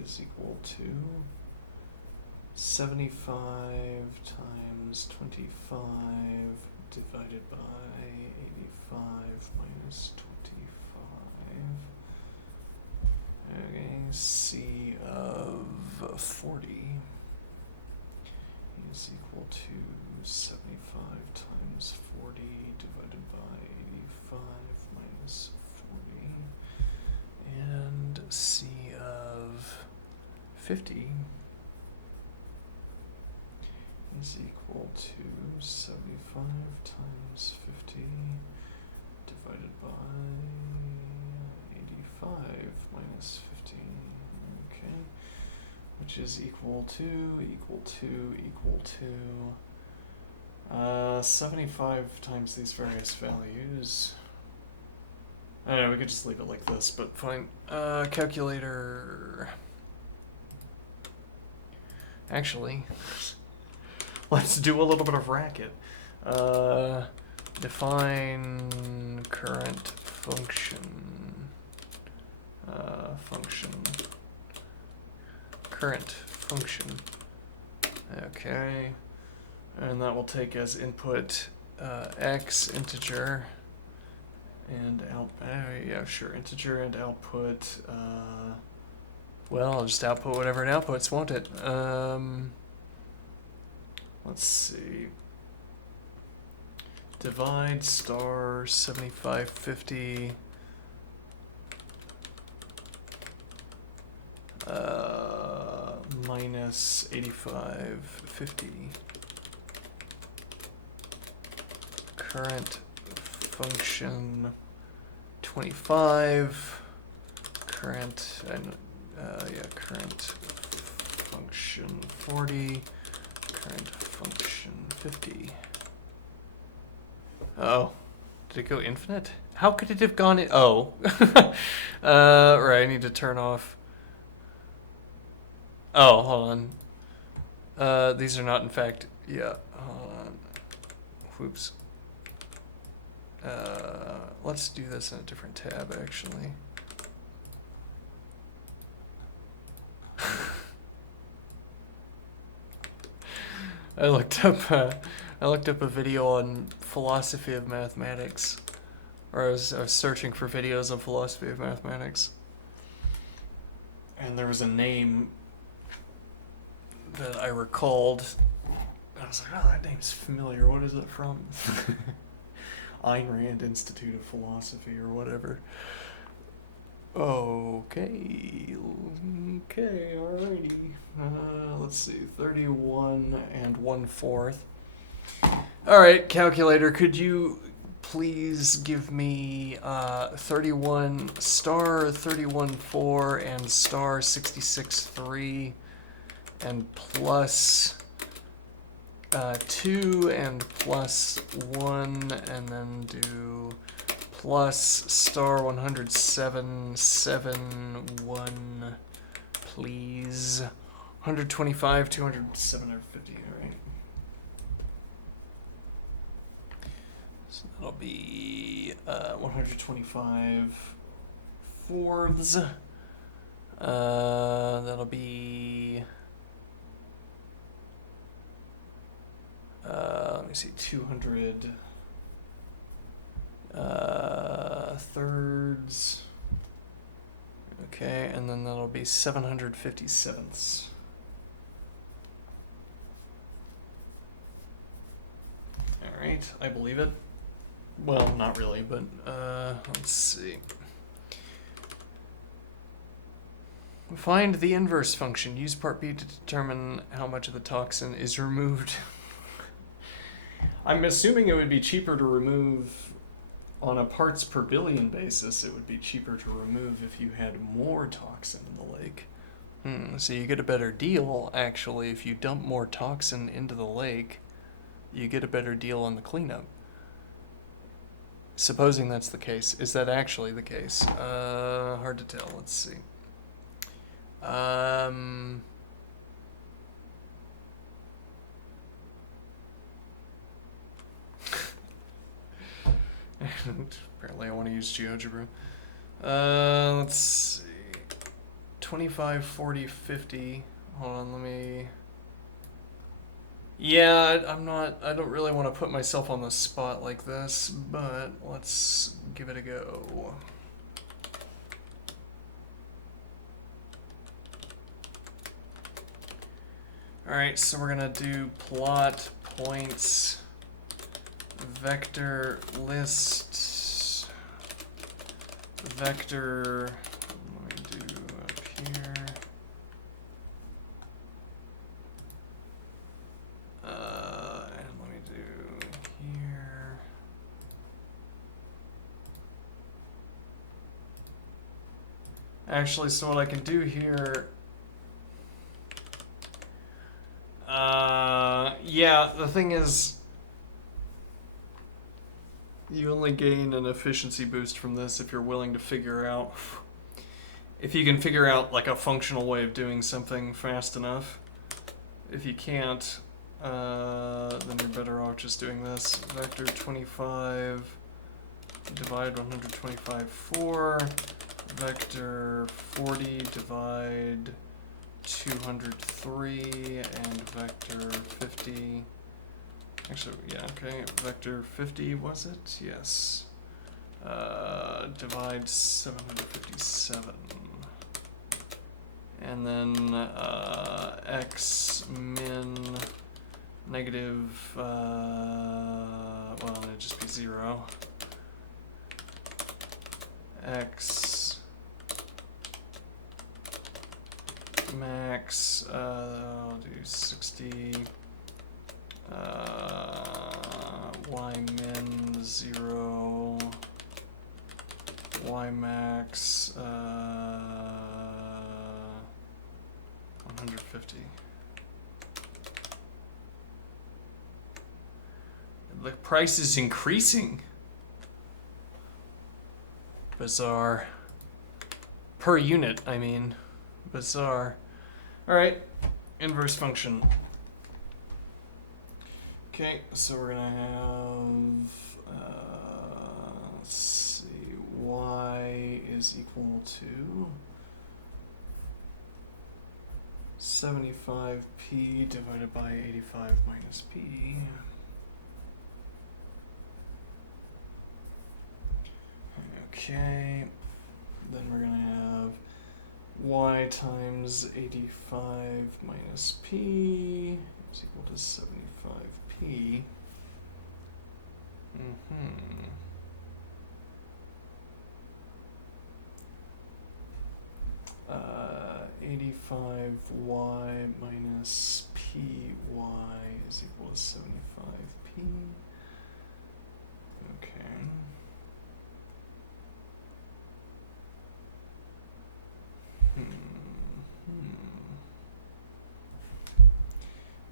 is equal to 75 times 25 divided by 85 minus 25. Okay, C of 40 is equal to 75 times 40 divided by 85 minus 40. And C of 50 is equal to 75 times 50 divided by 85 minus 50, okay, which is equal to 75 times these various values. I don't know, we could just leave it like this, but fine. Calculator. Actually, let's do a little bit of racket. Define current function. Current function. Okay. And that will take as input x integer and out. Yeah, sure, integer and output. Well, I'll just output whatever it outputs, won't it? Let's see. Divide star 7550. Minus 8550. Current function 25. Current and current function 40. Current function 50. Oh, did it go infinite? How could it have gone oh. Right, I need to turn off. Oh, hold on. These are not in fact, yeah, hold on. Whoops. Let's do this in a different tab, actually. I looked up a video on philosophy of mathematics, or I was searching for videos on philosophy of mathematics, and there was a name that I recalled. I was like, oh, that name's familiar. What is it from? Ayn Rand Institute of Philosophy or whatever. Okay, alrighty. Let's see, 31 and 1/4. Alright, calculator, could you please give me 31 star 31.4 and star 66.3 and plus 2 and plus 1, and then do plus star 107.7.1, please. 125, 200, 750, alright. So that'll be 125 fourths. That'll be let me see, 200 thirds. Okay, and then that'll be 757ths. Alright, I believe it. Well, not really, but let's see. Find the inverse function. Use part B to determine how much of the toxin is removed. I'm assuming it would be cheaper to remove on a parts per billion basis. It would be cheaper to remove if you had more toxin in the lake. So you get a better deal, actually, if you dump more toxin into the lake. You get a better deal on the cleanup. Supposing that's the case. Is that actually the case? Hard to tell. Let's see. Apparently I want to use GeoGebra. Let's see. 25, 40, 50. Hold on, let me... Yeah, I don't really want to put myself on the spot like this, but let's give it a go. Alright, so we're gonna do plot points vector list vector. Let me do up here. And let me do here. Actually, so what I can do here. Yeah, the thing is, You only gain an efficiency boost from this if you're willing to figure out. If you can figure out like a functional way of doing something fast enough. If you can't, then you're better off just doing this. Vector 25, divide 125, 4. Vector 40, divide 203, and vector 50. Actually, yeah, okay. Vector 50, was it? Yes. Divide 757. And then x min negative, well, it'd just be 0. X max, I'll do 60. Y min 0. Y max 150. The price is increasing. Bizarre. Per unit, I mean. Bizarre. Alright, inverse function. Okay, so we're gonna have, let's see, y is equal to 75p divided by 85 minus p. Okay, then we're gonna have y times 85 minus p is equal to 75p. 85y minus py is equal to 75p. Okay.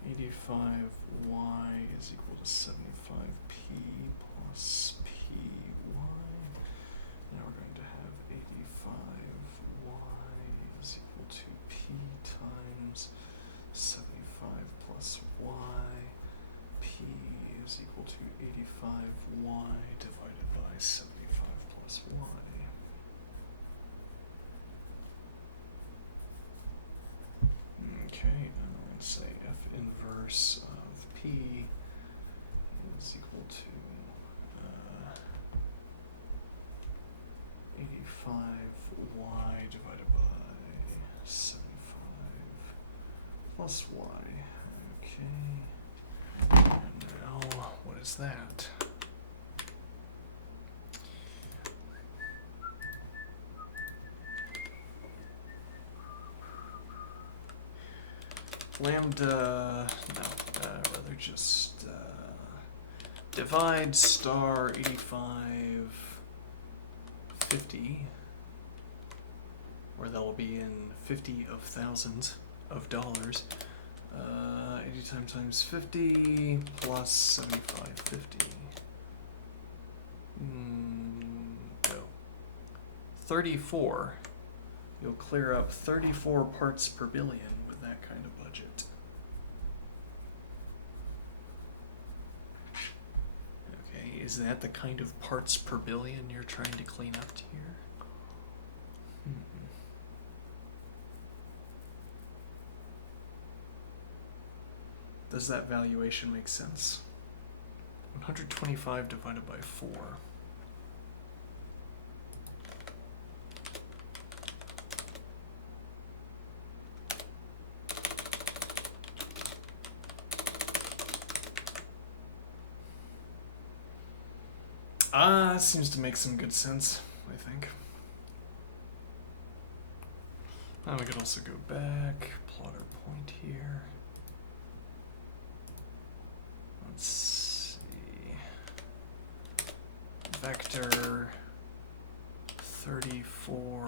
85y is equal to 75p plus py. Now we're going to have 85y is equal to p times 75 plus y. P is equal to 85y divided by 75 plus y. Okay, let's say f inverse of p is equal to 85y divided by 75 plus y. Okay, and now what is that? Lambda, no, rather just divide star 85 50, where that will be in 50 of thousands of dollars. 80 times 50 plus 75 50. No. 34. You'll clear up 34 parts per billion with that kind of budget. Okay, is that the kind of parts per billion you're trying to clean up here? Does that valuation make sense? 125 divided by 4. Seems to make some good sense, I think. We could also go back, plot our point here. Let's see. Vector 34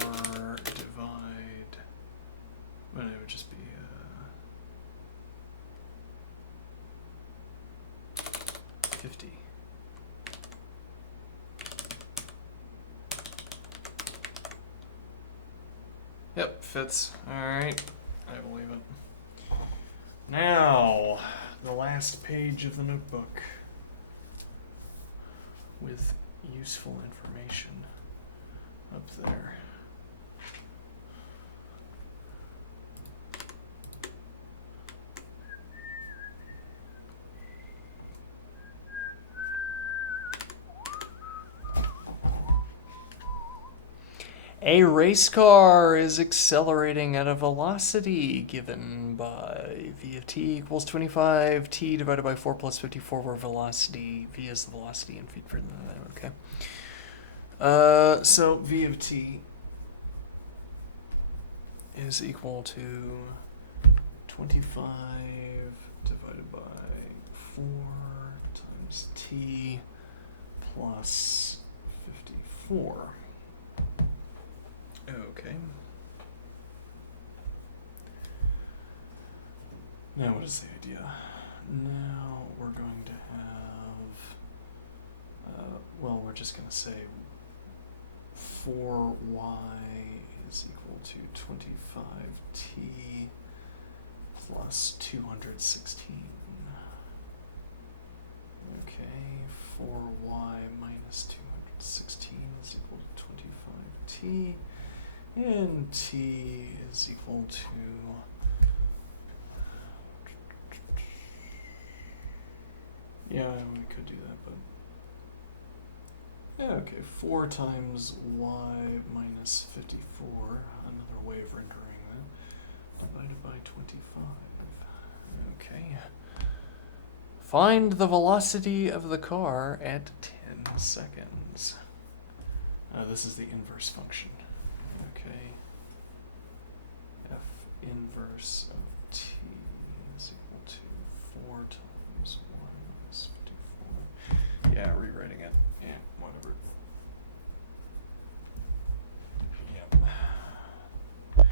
divide, well, it would just be 50. Yep, fits. Alright, I believe it. Now, the last page of the notebook with useful information up there. A race car is accelerating at a velocity given by v of t equals 25 t divided by 4 plus 54, where velocity, v is the velocity in feet per minute. Okay. So v of t is equal to 25 divided by 4 times t plus 54. Okay. Now what is the idea? Now we're going to have, well, we're just going to say 4y is equal to 25t plus 216. Okay, 4y minus 216 is equal to 25t. And t is equal to yeah, we could do that, but yeah, okay, 4 times y minus 54, another way of rendering that, divided by 25. Okay. Find the velocity of the car at 10 seconds. This is the inverse function. Okay, f inverse of t is equal to 4 times 1 minus 54. Yeah, rewriting it. Yeah, whatever. Yep.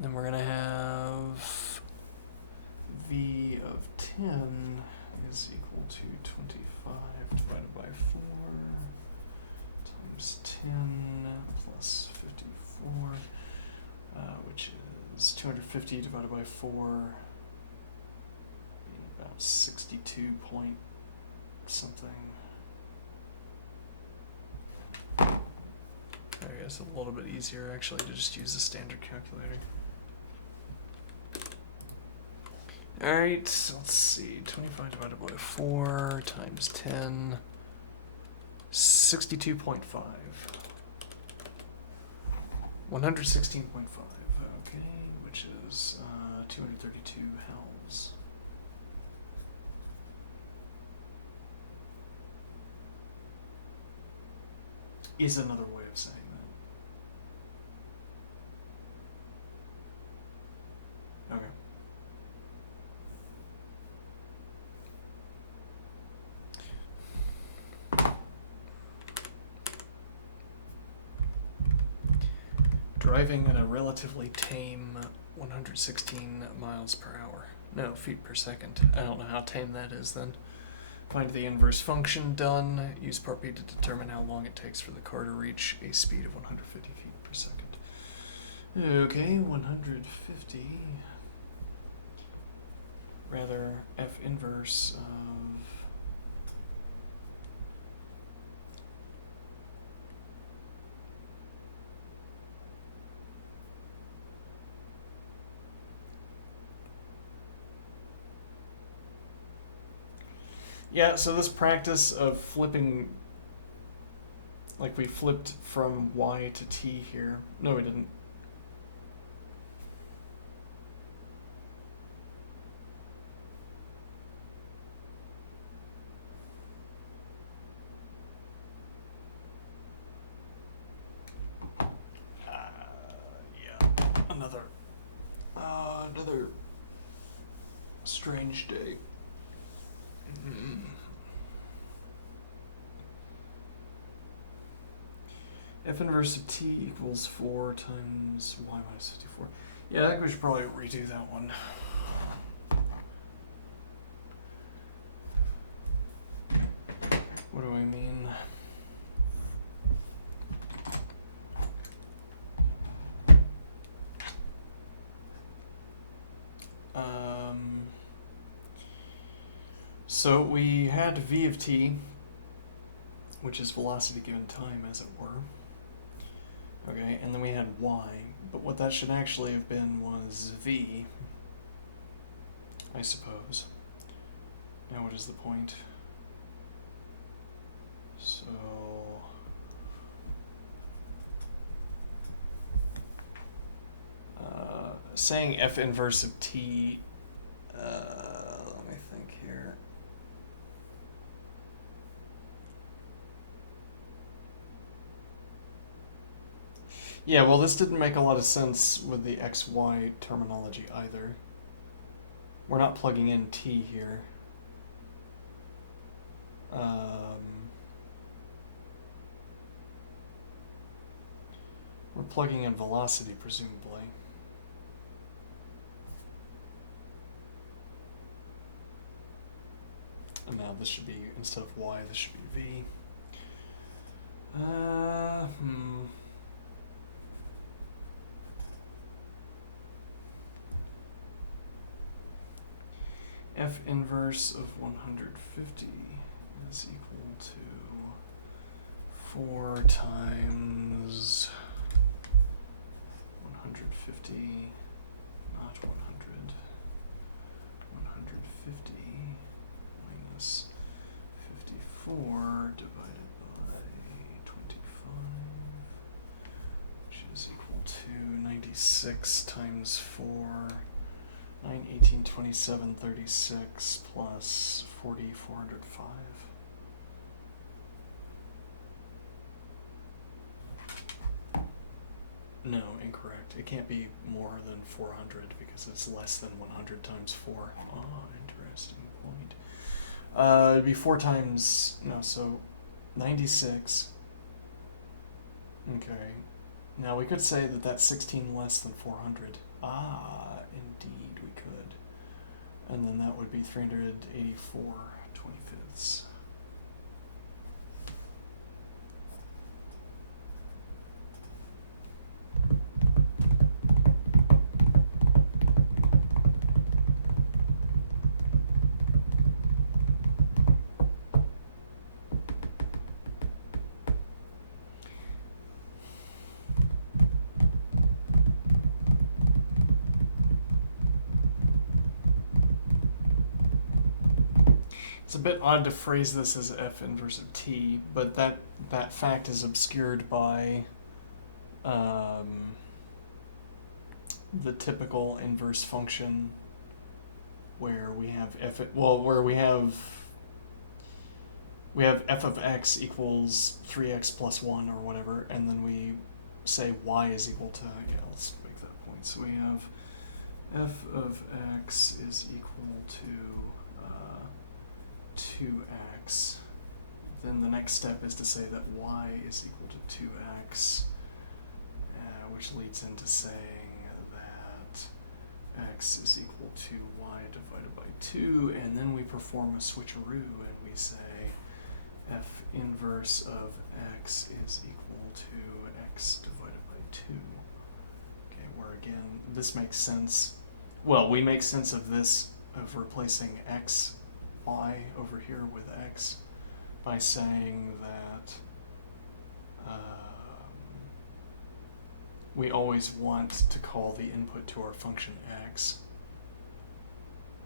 Then we're going to have v of 10 is equal to 25 divided by 4 times 10 plus 54, which is 250 divided by 4, about 62 point something. I guess a little bit easier actually to just use the standard calculator. Alright, so let's see, 25 divided by 4 times 10, 62.5. 116.5, okay, which is 232 hells. Is another way of saying that. Okay. Driving at a relatively tame 116 miles per hour. No, feet per second. I don't know how tame that is then. Find the inverse function, done. Use part B to determine how long it takes for the car to reach a speed of 150 feet per second. Okay, 150. Rather, f inverse of... Yeah, so this practice of flipping, like we flipped from y to t here. No, we didn't. Yeah, another strange day. F inverse of t equals 4 times y minus 54. Yeah, I think we should probably redo that one. What do I mean? So we had v of t, which is velocity given time, as it were. Okay, and then we had y, but what that should actually have been was v, I suppose. Now what is the point? So... saying f inverse of t, let me think here. Yeah, well, this didn't make a lot of sense with the xy terminology either. We're not plugging in t here. We're plugging in velocity, presumably. And now this should be, instead of y, this should be v. F inverse of 150 is equal to 4 times 150, not 100, 150 minus 54 divided by 25, which is equal to 96 times 4, 9, 18, 27, 36 plus 40, 405. No, incorrect. It can't be more than 400 because it's less than 100 times 4. Oh, interesting point. It'd be 4 times, no, so 96. Okay. Now we could say that that's 16 less than 400. Ah, indeed we could. And then that would be 384 25ths. It's a bit odd to phrase this as f inverse of t, but that fact is obscured by the typical inverse function where we have where we have f of x equals 3x plus 1 or whatever, and then we say y is equal to, yeah, let's make that point. So we have f of x is equal to 2x, then the next step is to say that y is equal to 2x, which leads into saying that x is equal to y divided by 2, and then we perform a switcheroo and we say f inverse of x is equal to x divided by 2. Okay, where again, this makes sense. Well, we make sense of this, of replacing x y over here with x by saying that we always want to call the input to our function x.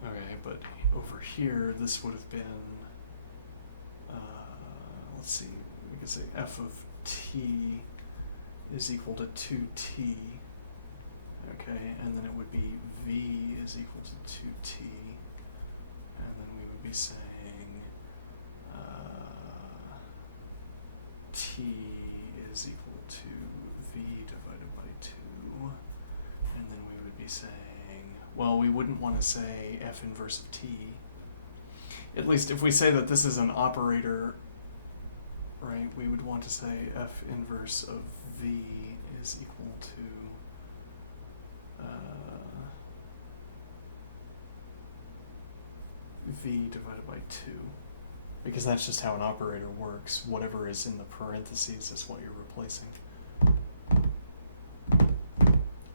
Okay, but over here this would have been, let's see, we could say f of t is equal to 2t, okay, and then it would be v is equal to 2t, and then we would be saying t is equal to v divided by 2, and then we would be saying, well, we wouldn't want to say f inverse of t. At least if we say that this is an operator, right, we would want to say f inverse of v is equal to v divided by 2, because that's just how an operator works. Whatever is in the parentheses is what you're replacing.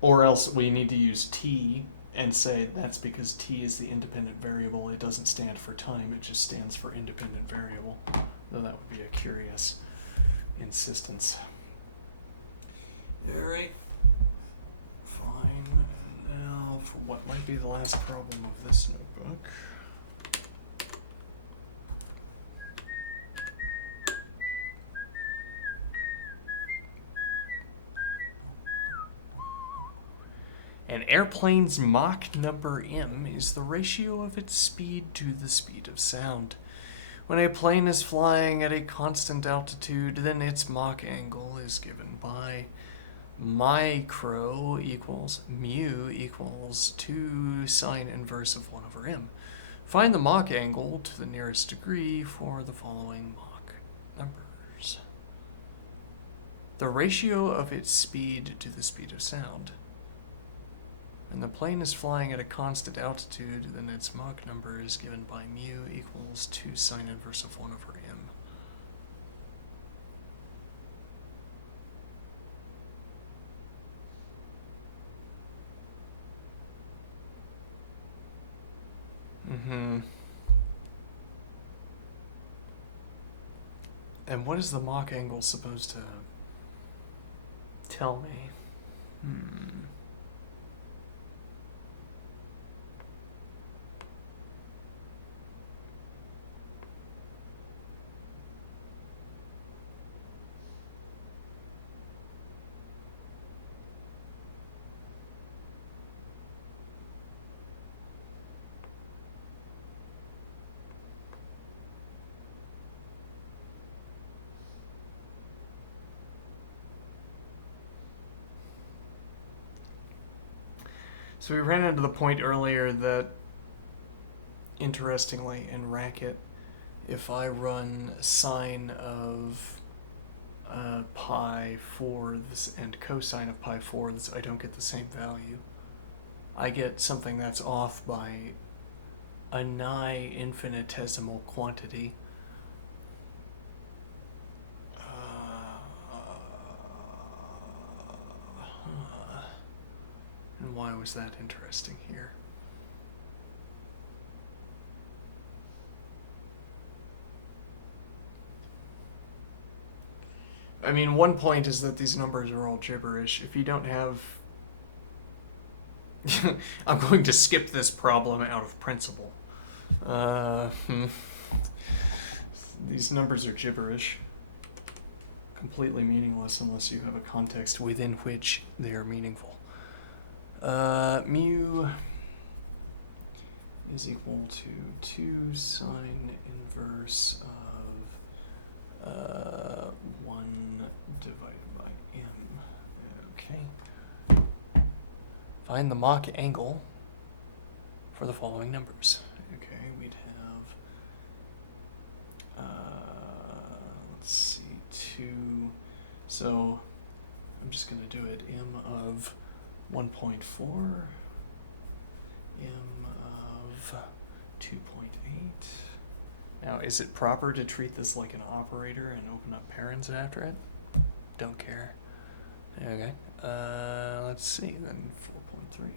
Or else we need to use t and say that's because t is the independent variable. It doesn't stand for time, it just stands for independent variable. Though that would be a curious insistence. Alright. Fine. And now for what might be the last problem of this notebook. An airplane's Mach number m is the ratio of its speed to the speed of sound. When a plane is flying at a constant altitude, then its Mach angle is given by micro equals mu equals 2 sine inverse of 1 over m. Find the Mach angle to the nearest degree for the following Mach numbers. The ratio of its speed to the speed of sound. When the plane is flying at a constant altitude, then its Mach number is given by mu equals 2 sine inverse of 1 over m. And what is the Mach angle supposed to tell me? So we ran into the point earlier that, interestingly, in Racket, if I run sine of pi for this and cosine of pi for this, I don't get the same value. I get something that's off by a nigh infinitesimal quantity. And why was that interesting here? I mean, one point is that these numbers are all gibberish. If you don't have... I'm going to skip this problem out of principle. These numbers are gibberish. Completely meaningless unless you have a context within which they are meaningful. Mu is equal to 2 sine inverse of 1 divided by m. Okay. Find the Mach angle for the following numbers. Okay, we'd have, let's see, 2. So I'm just going to do it, m of 1.4, m of 2.8. Now, is it proper to treat this like an operator and open up parens after it? Don't care. Okay. Let's see, then 4.3.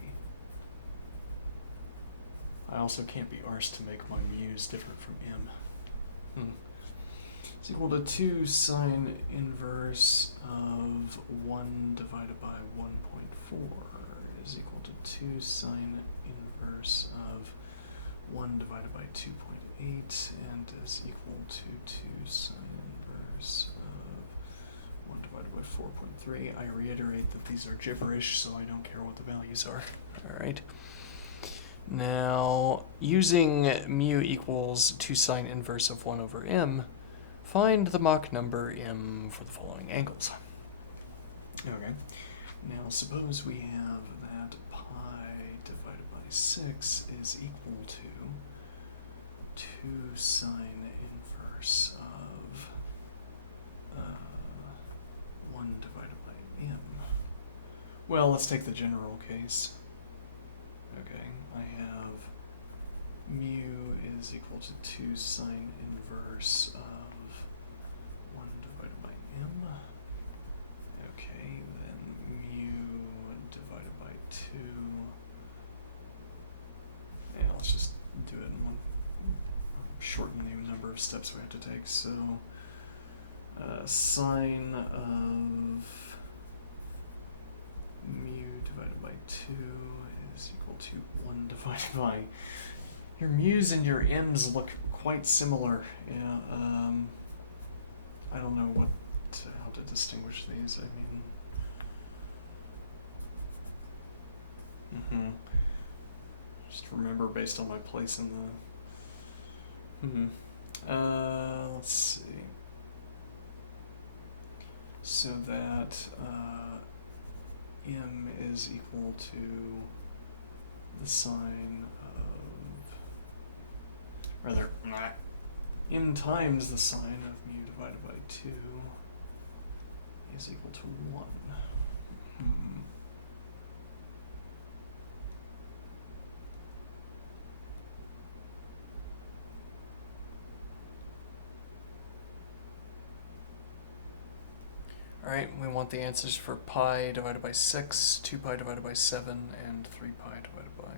I also can't be arsed to make my mu's different from m. It's equal to 2 sine inverse of 1 divided by 1.4 is equal to 2 sine inverse of 1 divided by 2.8 and is equal to 2 sine inverse of 1 divided by 4.3. I reiterate that these are gibberish, so I don't care what the values are. Alright. Now, using mu equals 2 sine inverse of 1 over m, find the Mach number m for the following angles. Okay. Now suppose we have that pi divided by 6 is equal to 2 sine inverse of 1 divided by m. Well, let's take the general case. Okay, I have mu is equal to 2 sine inverse of 1 divided by m. Okay, then mu divided by 2 shorten the number of steps we have to take. So sine of mu divided by 2 is equal to 1 divided by... Your mu's and your m's look quite similar. Yeah, I don't know how to distinguish these. I mean... Just remember based on my place in the... let's see. So that m is equal to the sine of... Rather, m times the sine of mu divided by 2 is equal to 1. Alright, we want the answers for pi divided by 6, 2 pi divided by 7, and 3 pi divided by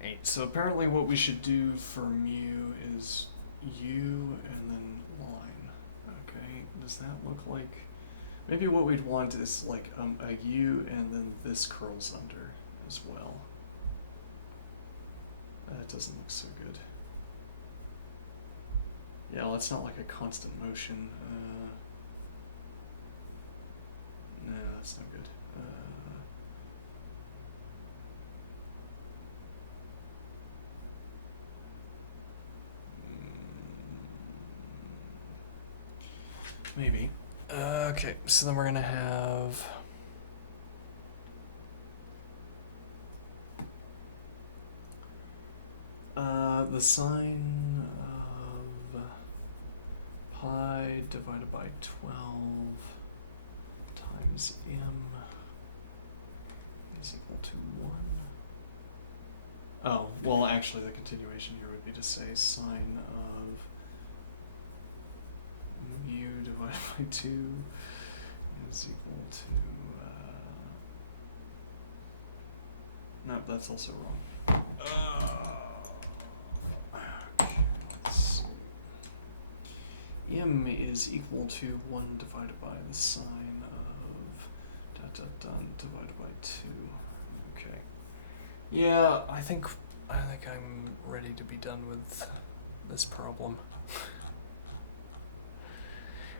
8. So apparently what we should do for mu is u and then line. Okay, does that look like... Maybe what we'd want is like a u and then this curls under as well. That doesn't look so good. Yeah, well, it's not like a constant motion. No, that's not good. Maybe. Okay, so then we're gonna have... the sine of pi divided by 12 times m is equal to 1. Oh, well actually the continuation here would be to say sine of mu divided by 2 is equal to... no, that's also wrong. M is equal to 1 divided by the sine of divided by 2. Okay. Yeah, I think I'm ready to be done with this problem.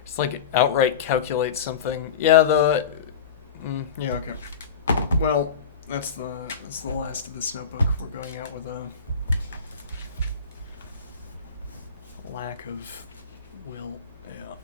It's like outright calculate something. Yeah, yeah, okay. Well, that's the last of this notebook. We're going out with a lack of will. Yeah.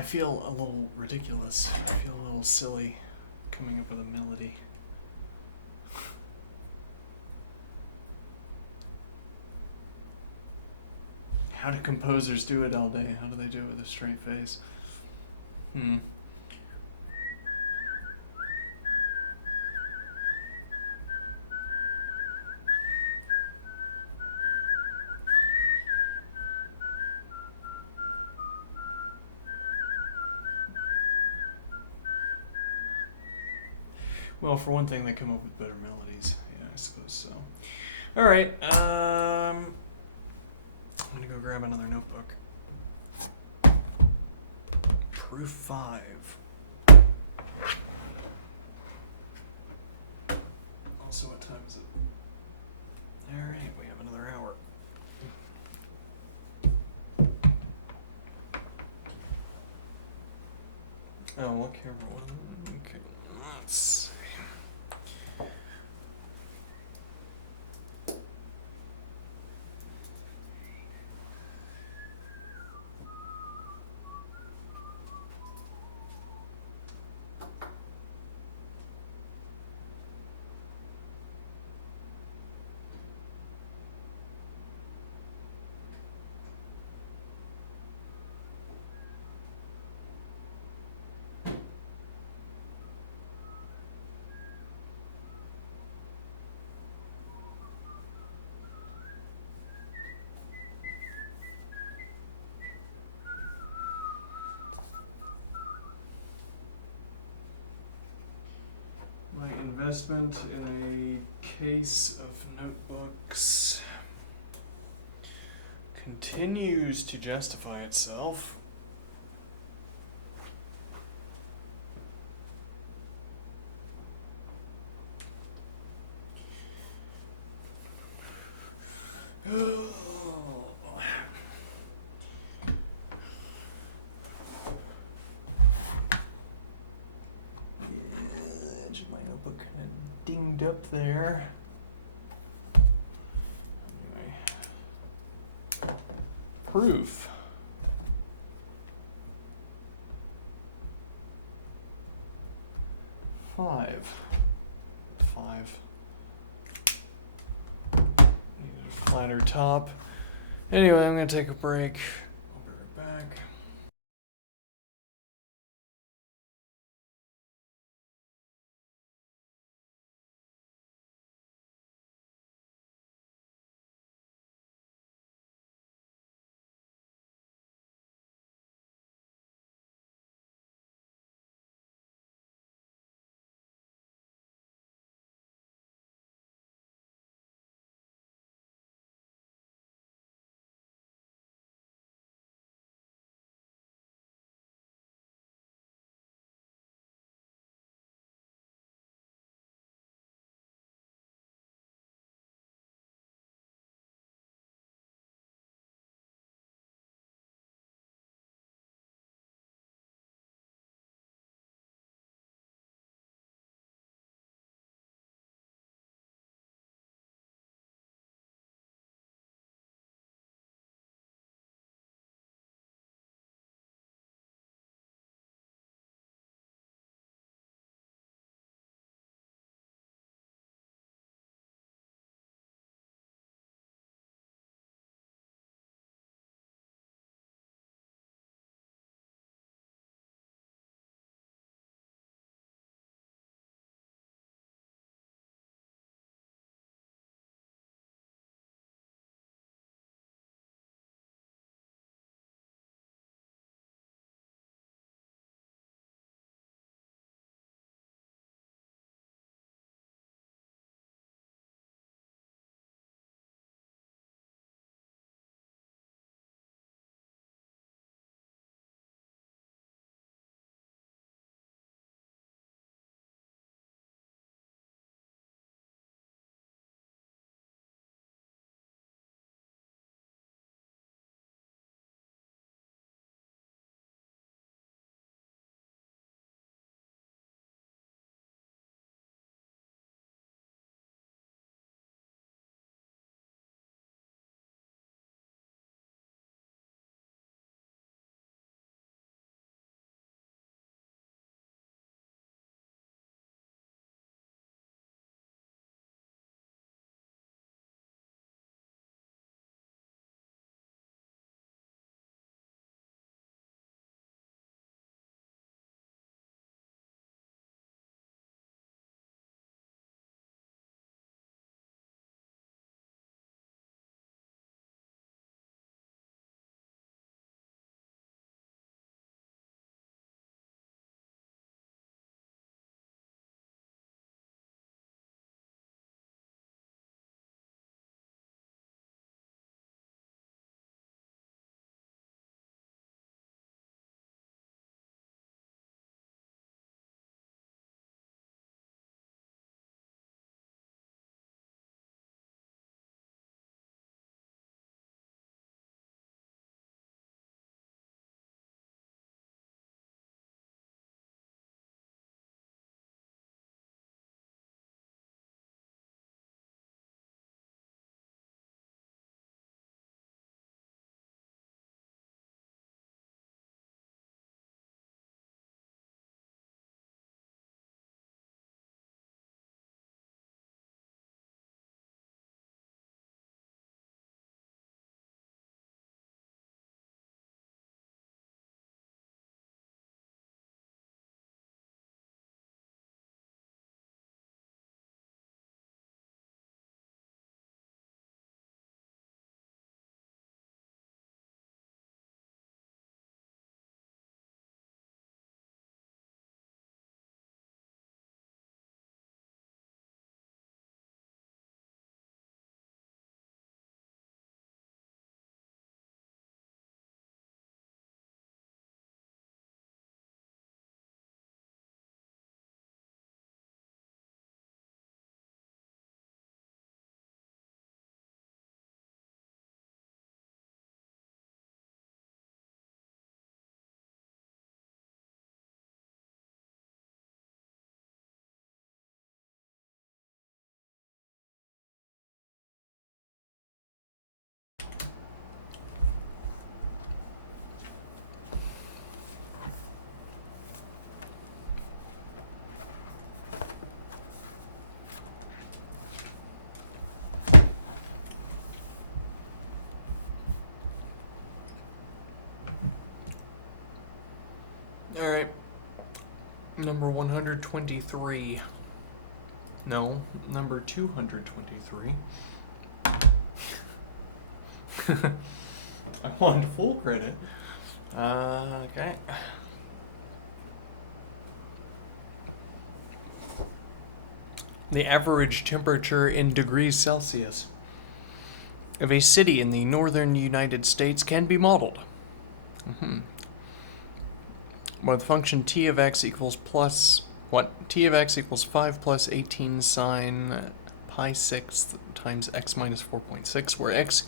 I feel a little ridiculous. I feel a little silly coming up with a melody. How do composers do it all day? How do they do it with a straight face? Well, for one thing, they come up with better melodies. Yeah, I suppose so. All right. I'm gonna go grab another notebook. Proof 5. Also, what time is it? All right, we have another hour. Oh, what camera was it? Okay, let's see. My investment in a case of notebooks continues to justify itself. Edge of my notebook kind of dinged up there. Anyway, proof. Five. Needed a flatter top. Anyway, I'm gonna take a break. I'll be right back. Alright. Number 123. No, number 223. I want full credit. Okay. The average temperature in degrees Celsius of a city in the northern United States can be modeled. Where the function t of x equals plus, t of x equals 5 plus 18 sine pi 6 times x minus 4.6, where x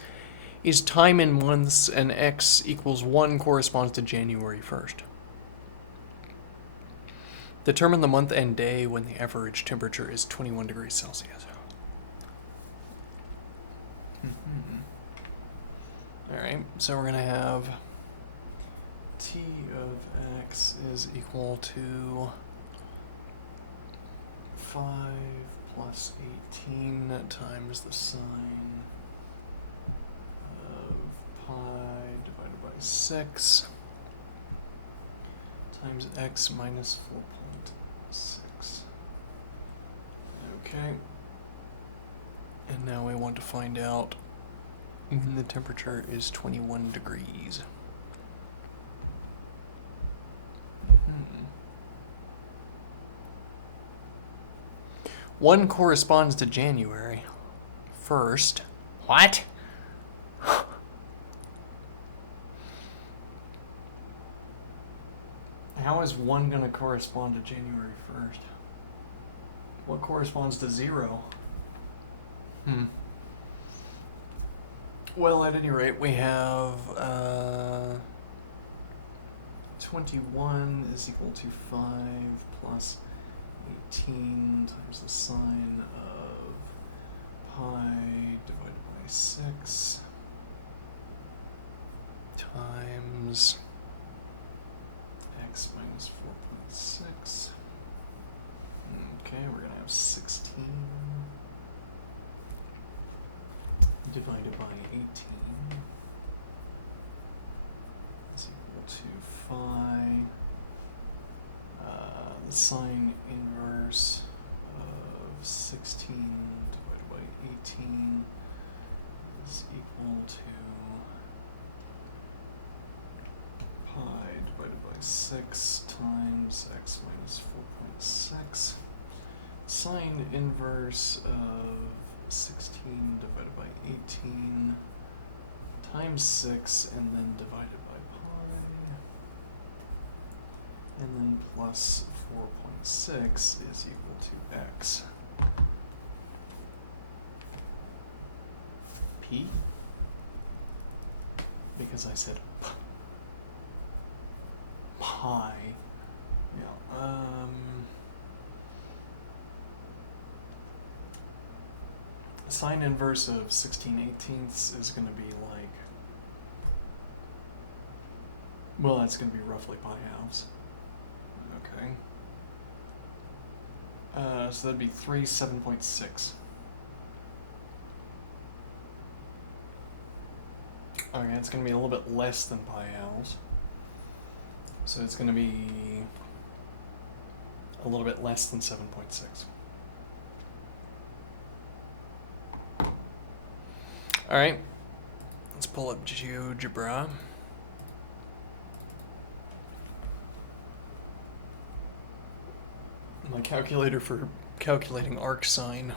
is time in months and x equals 1 corresponds to January 1st. Determine the month and day when the average temperature is 21 degrees Celsius. Alright, so we're going to have t of x is equal to 5 plus 18 times the sine of pi divided by 6 times x minus 4.6. Okay. And now we want to find out when the temperature is 21 degrees. One corresponds to January 1st. What? How is 1 going to correspond to January 1st? What corresponds to 0? Well, at any rate, we have 21 is equal to 5 plus 18 times the sine of pi divided by 6 times x minus 4.6. Okay, we're going to have 16 divided by 18 is equal to phi. The sine inverse of 16 divided by 18 is equal to pi divided by 6 times x minus 4.6. Sine inverse of 16 divided by 18 times 6 and then divided by pi and then plus 4.6 is equal to x. P? Because I said pi. Yeah, sine inverse of 16/18 is going to be like, well, that's going to be roughly pi halves. Okay. So that'd be 7.6. Okay, it's going to be a little bit less than pi halves. So it's going to be a little bit less than 7.6. Alright, let's pull up GeoGebra. My calculator for calculating arc sine.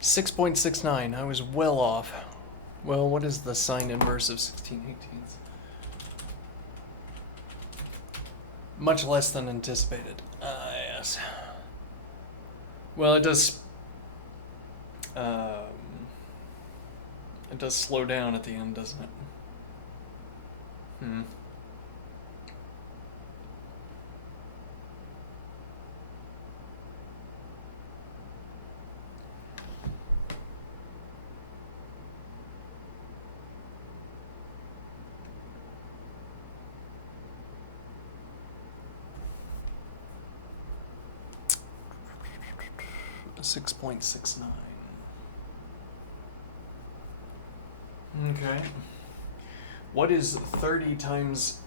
6.69. I was well off. Well, what is the sine inverse of 16/18? Much less than anticipated. Yes. Well, it does slow down at the end, doesn't it? 6.69. Okay. What is 30 times...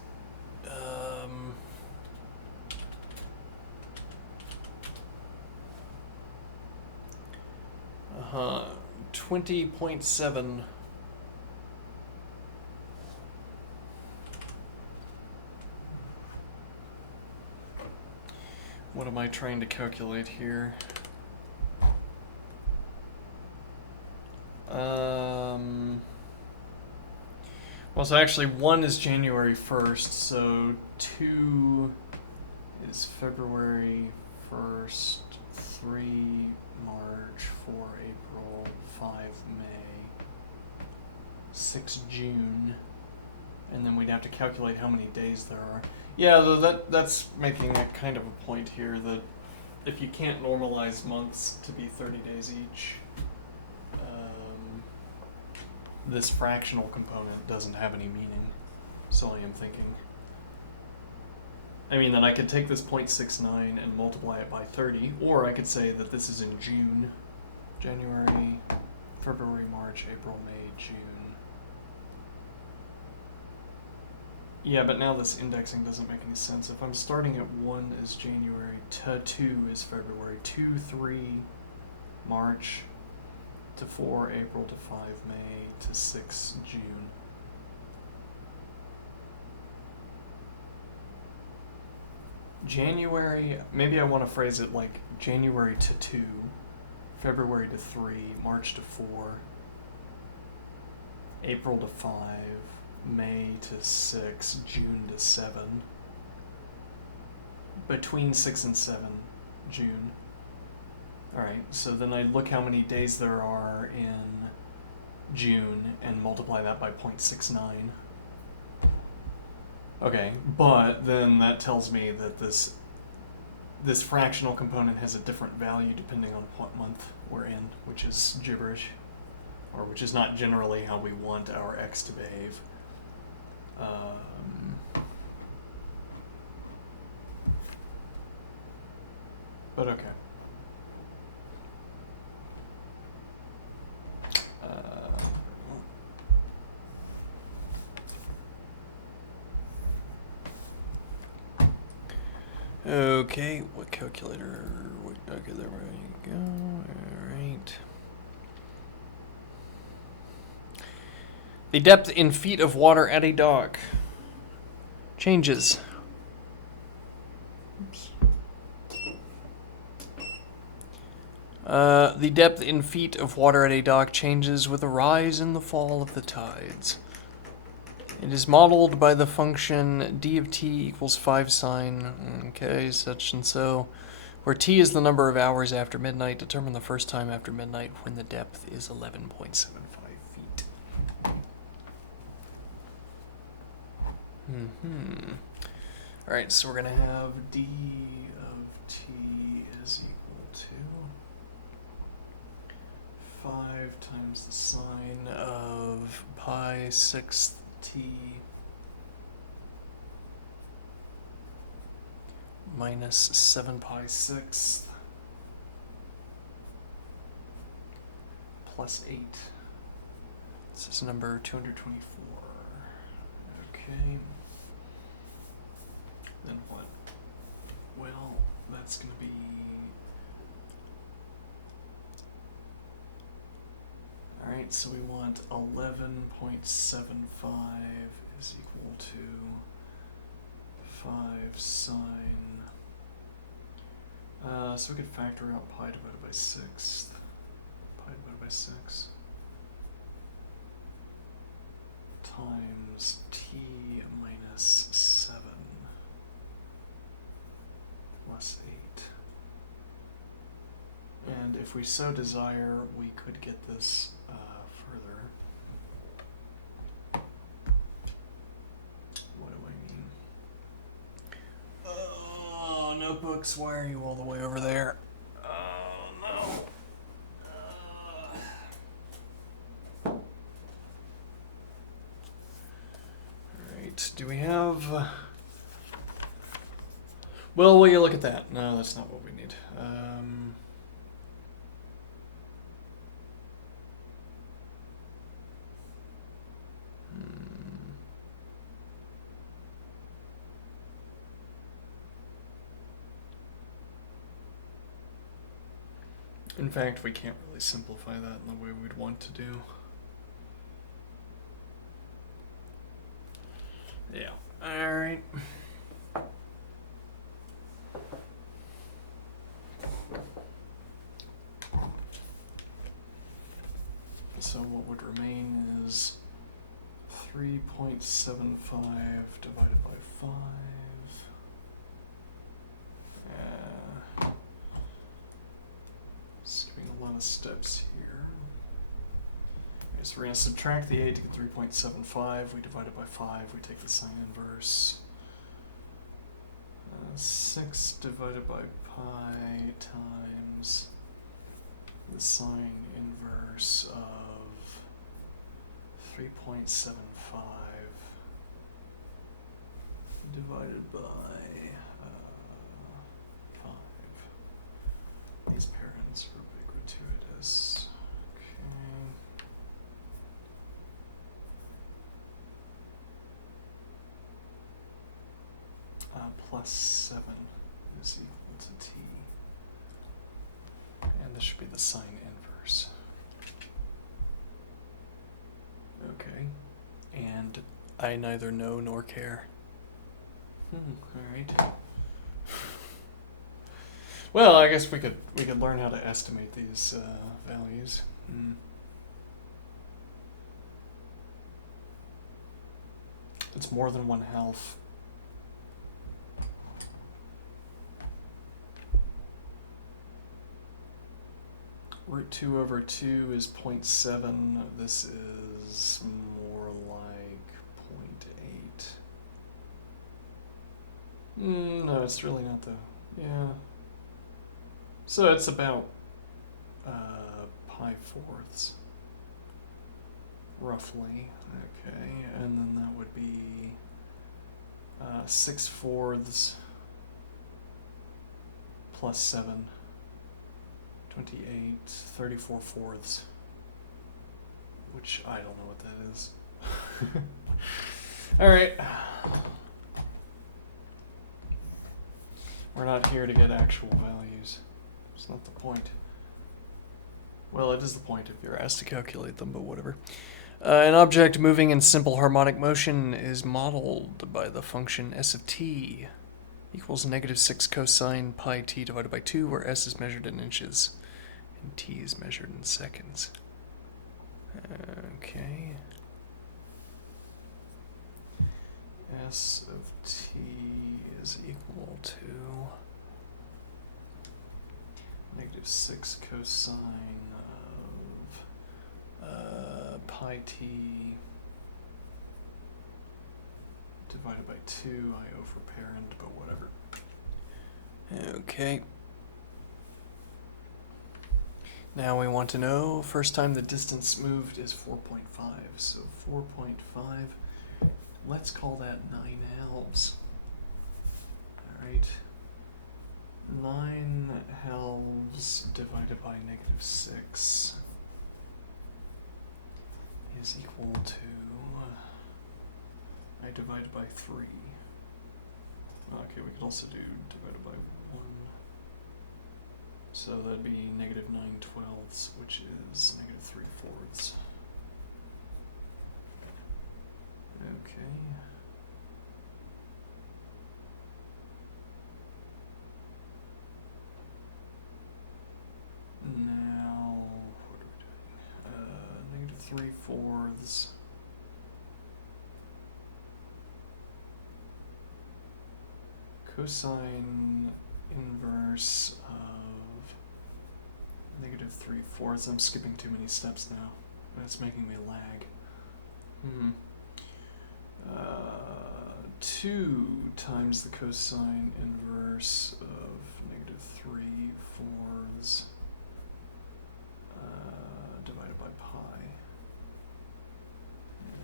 20.7. What am I trying to calculate here? Well, so actually 1 is January 1st, so 2 is February 1st, 3 March, 4 April, 5 May, 6 June, and then we'd have to calculate how many days there are. Yeah, though that's making a kind of a point here that if you can't normalize months to be 30 days each, this fractional component doesn't have any meaning. So I am thinking. I mean, then I could take this 0.69 and multiply it by 30, or I could say that this is in June. January, February, March, April, May, June. Yeah, but now this indexing doesn't make any sense. If I'm starting at 1 is January, 2 is February, 2, 3, March, to 4 April, to 5 May, to 6 June. January, maybe I want to phrase it like January to 2, February to 3, March to 4, April to 5, May to 6, June to 7, between 6 and 7, June. Alright, so then I look how many days there are in June and multiply that by 0.69. Okay, but then that tells me that this fractional component has a different value depending on what month we're in, which is gibberish, or which is not generally how we want our x to behave. But okay. Okay, what calculator? Okay, there we go. Alright. The depth in feet of water at a dock changes. Oops. The depth in feet of water at a dock changes with the rise and the fall of the tides. It is modeled by the function d of t equals 5 sine, okay, such and so, where t is the number of hours after midnight. Determine the first time after midnight when the depth is 11.75 feet. Alright, so we're going to have d of t is equal to 5 times the sine of pi 6th t minus 7 pi 6th plus 8. This is number 224. Okay. Then what? Well, that's going to be... Alright, so we want 11.75 is equal to 5 sine. So we could factor out pi divided by 6. Pi divided by 6 times t minus 7 plus 8. And if we so desire, we could get this further. What do I mean? Oh, notebooks, why are you all the way over there? Oh, no. Alright, do we have... Well, will you look at that? No, that's not what we need. In fact, we can't really simplify that in the way we'd want to do. Yeah. Alright. So what would remain is 3.75 divided by 5. Skipping a lot of steps here. Okay, so we're going to subtract the 8 to get 3.75. We divide it by 5. We take the sine inverse. 6 divided by pi times the sine inverse of 3.75 divided by 5. These parents are a bit gratuitous. Okay. Plus 7 is equal to t. And this should be the sine inverse. Okay. And I neither know nor care. Alright. Well, I guess we could learn how to estimate these values. It's more than 1/2. Root 2 over 2 is 0.7. This is more like 0.8. No, it's really not though. Yeah. So it's about pi fourths, roughly. Okay, and then that would be 6 fourths plus 7. 28, 34 fourths, which I don't know what that is. Alright. We're not here to get actual values. It's not the point. Well, it is the point if you're asked to calculate them, but whatever. An object moving in simple harmonic motion is modeled by the function s of t equals -6 cosine pi t divided by 2, where s is measured in inches and t is measured in seconds. Okay. S of t is equal to -6 cosine of pi t divided by 2. I overparent, but whatever. Okay. Now we want to know, first time the distance moved is 4.5. So 4.5, let's call that 9 halves. Alright. 9 halves divided by -6 is equal to, I divided by 3. Okay, we could also do divided by 1. So that'd be -9/12, which is -3 fourths. Okay. Now, what are we doing? -3 fourths. Cosine inverse of -3 fourths. I'm skipping too many steps now. That's making me lag. 2 times the cosine inverse of -3 fourths divided by pi.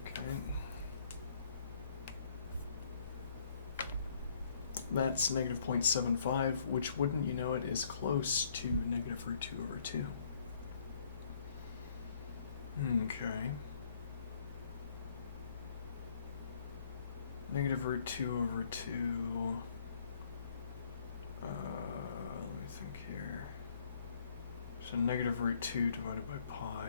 Okay. That's -0.75, which, wouldn't you know it, is close to -√2 over 2. Okay. -√2 over 2. Let me think here. So negative root 2 divided by pi.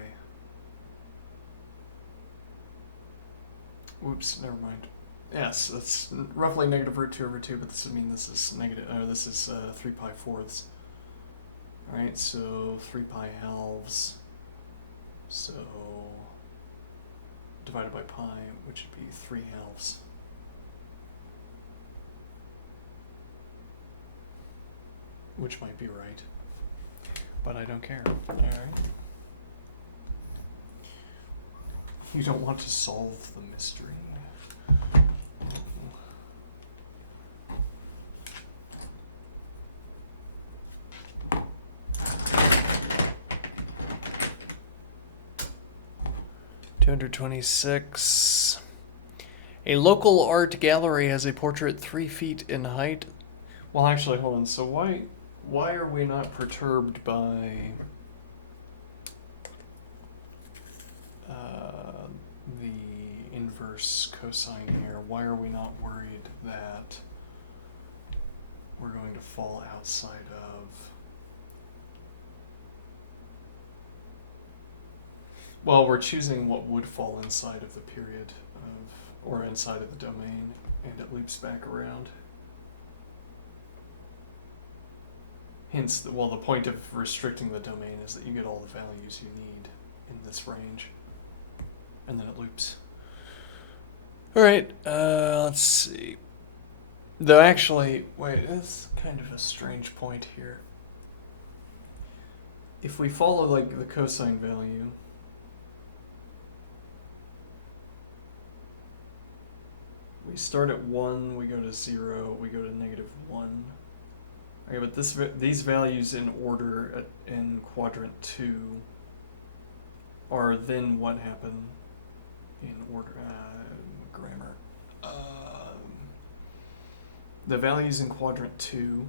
Whoops, never mind. Yes, that's roughly negative root 2 over 2, but this would mean this is negative, this is 3 pi fourths. Alright, so 3 pi halves. So divided by pi, which would be 3 halves. Which might be right. But I don't care. Alright. You don't want to solve the mystery. 226. A local art gallery has a portrait 3 feet in height. Well, actually, hold on. So why are we not perturbed by the inverse cosine here? Why are we not worried that we're going to fall outside of... Well, we're choosing what would fall inside of the period of, or inside of the domain, and it loops back around. Hence, the point of restricting the domain is that you get all the values you need in this range, and then it loops. Alright, let's see. Though actually, wait, that's kind of a strange point here. If we follow, like, the cosine value, we start at 1, we go to 0, we go to -1. Okay, but these values in order in quadrant 2 are then what happened in order, grammar. The values in quadrant 2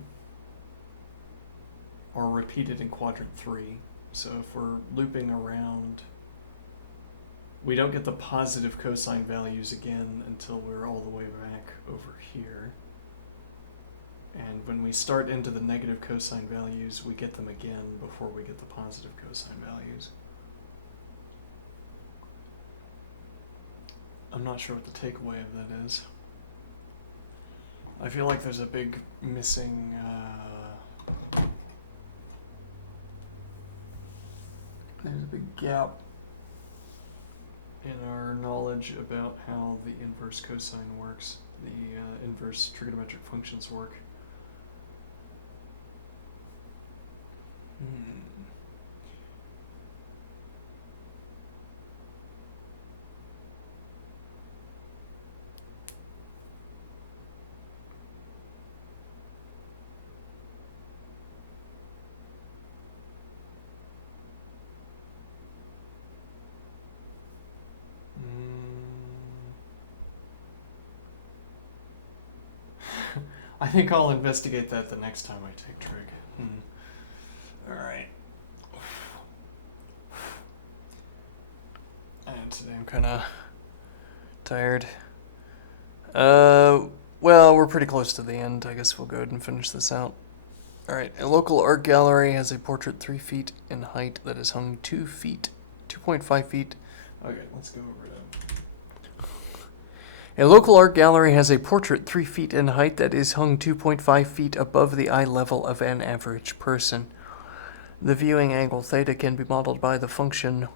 are repeated in quadrant 3. So if we're looping around, we don't get the positive cosine values again until we're all the way back over here. And when we start into the negative cosine values, we get them again before we get the positive cosine values. I'm not sure what the takeaway of that is. I feel like there's a big missing... there's a big gap in our knowledge about how the inverse cosine works, the inverse trigonometric functions work. I think I'll investigate that the next time I take trig. Alright. And today I'm kind of tired. Well, we're pretty close to the end. I guess we'll go ahead and finish this out. Alright, a local art gallery has a portrait 3 feet in height that is hung 2.5 feet. Okay, let's go over that. A local art gallery has a portrait 3 feet in height that is hung 2.5 feet above the eye level of an average person. The viewing angle theta can be modeled by the function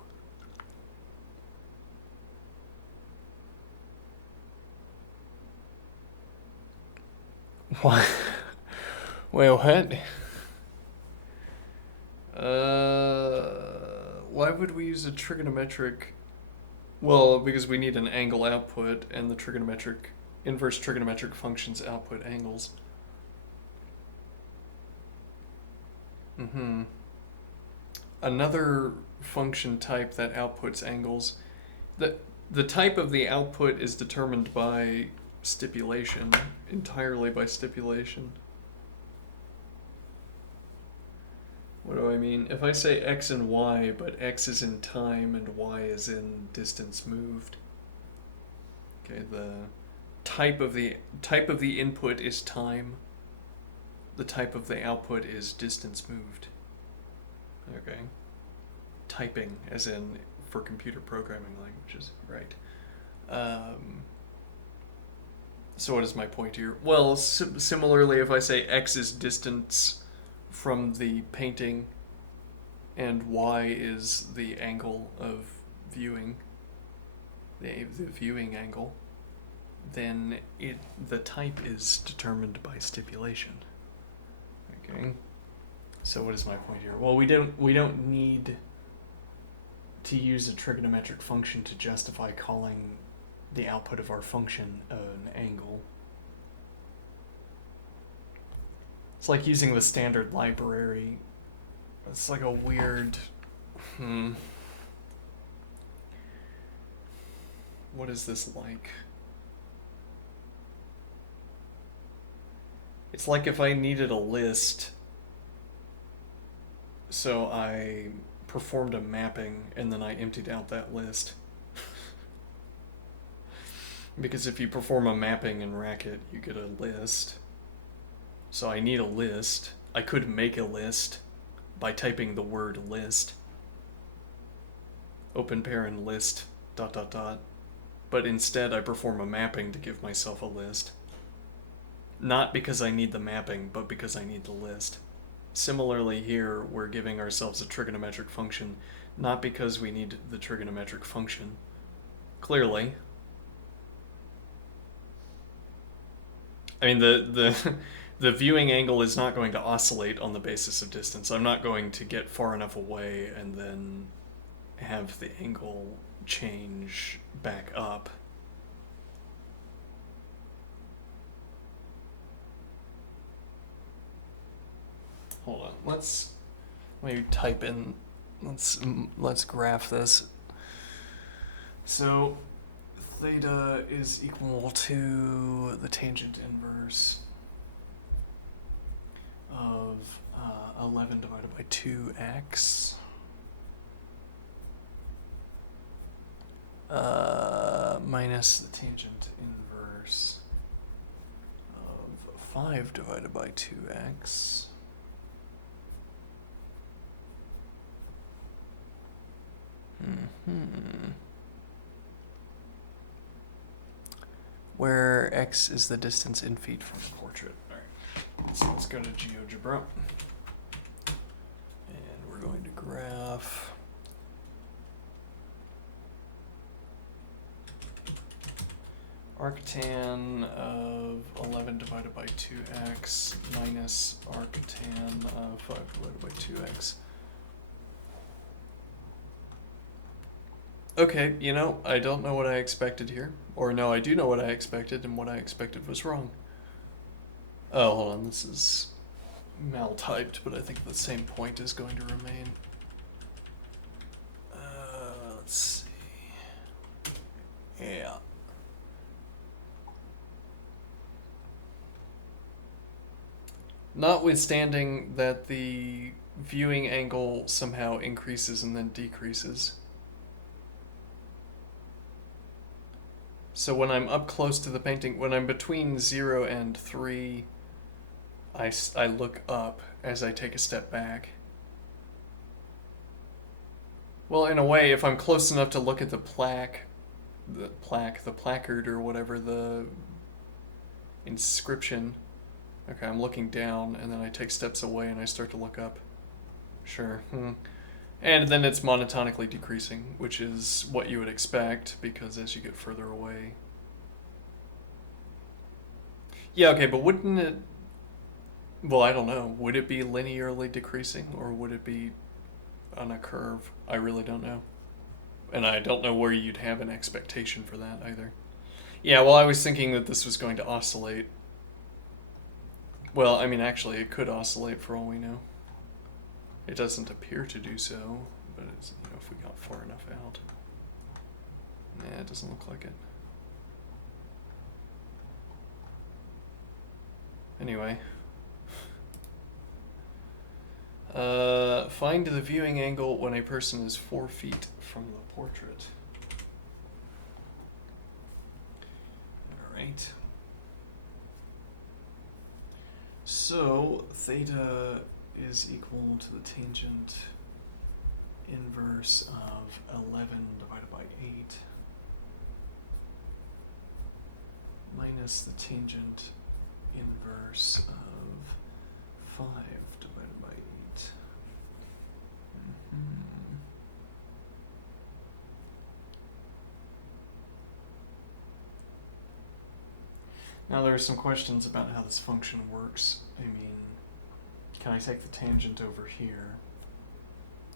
what? Wait, what? Why would we use a trigonometric? Well, because we need an angle output, and the inverse trigonometric functions output angles. Another function type that outputs angles. The type of the output is determined by stipulation, entirely by stipulation. What do I mean? If I say x and y, but x is in time and y is in distance moved. Okay, the type of the input is time. The type of the output is distance moved. Okay. Typing, as in for computer programming languages, right? So what is my point here? Well, similarly, if I say x is distance from the painting and y is the angle of viewing, the viewing angle, then the type is determined by stipulation. Okay. So what is my point here? Well, we don't need to use a trigonometric function to justify calling the output of our function an angle. It's like using the standard library. It's like a weird... What is this like? It's like if I needed a list, so I performed a mapping and then I emptied out that list. Because if you perform a mapping in Racket, you get a list. So I need a list. I could make a list by typing the word list. Open paren list ... But instead I perform a mapping to give myself a list. Not because I need the mapping, but because I need the list. Similarly here, we're giving ourselves a trigonometric function, not because we need the trigonometric function. Clearly. I mean, the viewing angle is not going to oscillate on the basis of distance. I'm not going to get far enough away and then have the angle change back up. Hold on. Let me type in. Let's graph this. So theta is equal to the tangent inverse of 11 divided by 2x minus the tangent inverse of 5 divided by 2x where x is the distance in feet from the portrait. Alright, so let's go to GeoGebra. And we're going to graph arctan of 11 divided by 2x minus arctan of 5 divided by 2x. Okay, you know, I don't know what I expected here. Or no, I do know what I expected, and what I expected was wrong. Oh, hold on, this is mal-typed, but I think the same point is going to remain. Let's see. Yeah. Notwithstanding that the viewing angle somehow increases and then decreases. So when I'm up close to the painting, when I'm between 0 and 3, I look up as I take a step back. Well, in a way, if I'm close enough to look at the placard or whatever, the inscription, okay, I'm looking down and then I take steps away and I start to look up. Sure. And then it's monotonically decreasing, which is what you would expect, because as you get further away... Yeah, okay, but wouldn't it... Well, I don't know. Would it be linearly decreasing, or would it be on a curve? I really don't know. And I don't know where you'd have an expectation for that, either. Yeah, well, I was thinking that this was going to oscillate. Well, I mean, actually, it could oscillate for all we know. It doesn't appear to do so, but it's, you know, if we got far enough out. Nah, it doesn't look like it. Anyway. Find the viewing angle when a person is 4 feet from the portrait. Alright. So, theta is equal to the tangent inverse of 11 divided by 8 minus the tangent inverse of 5 divided by 8. Now there are some questions about how this function works. I mean, can I take the tangent over here?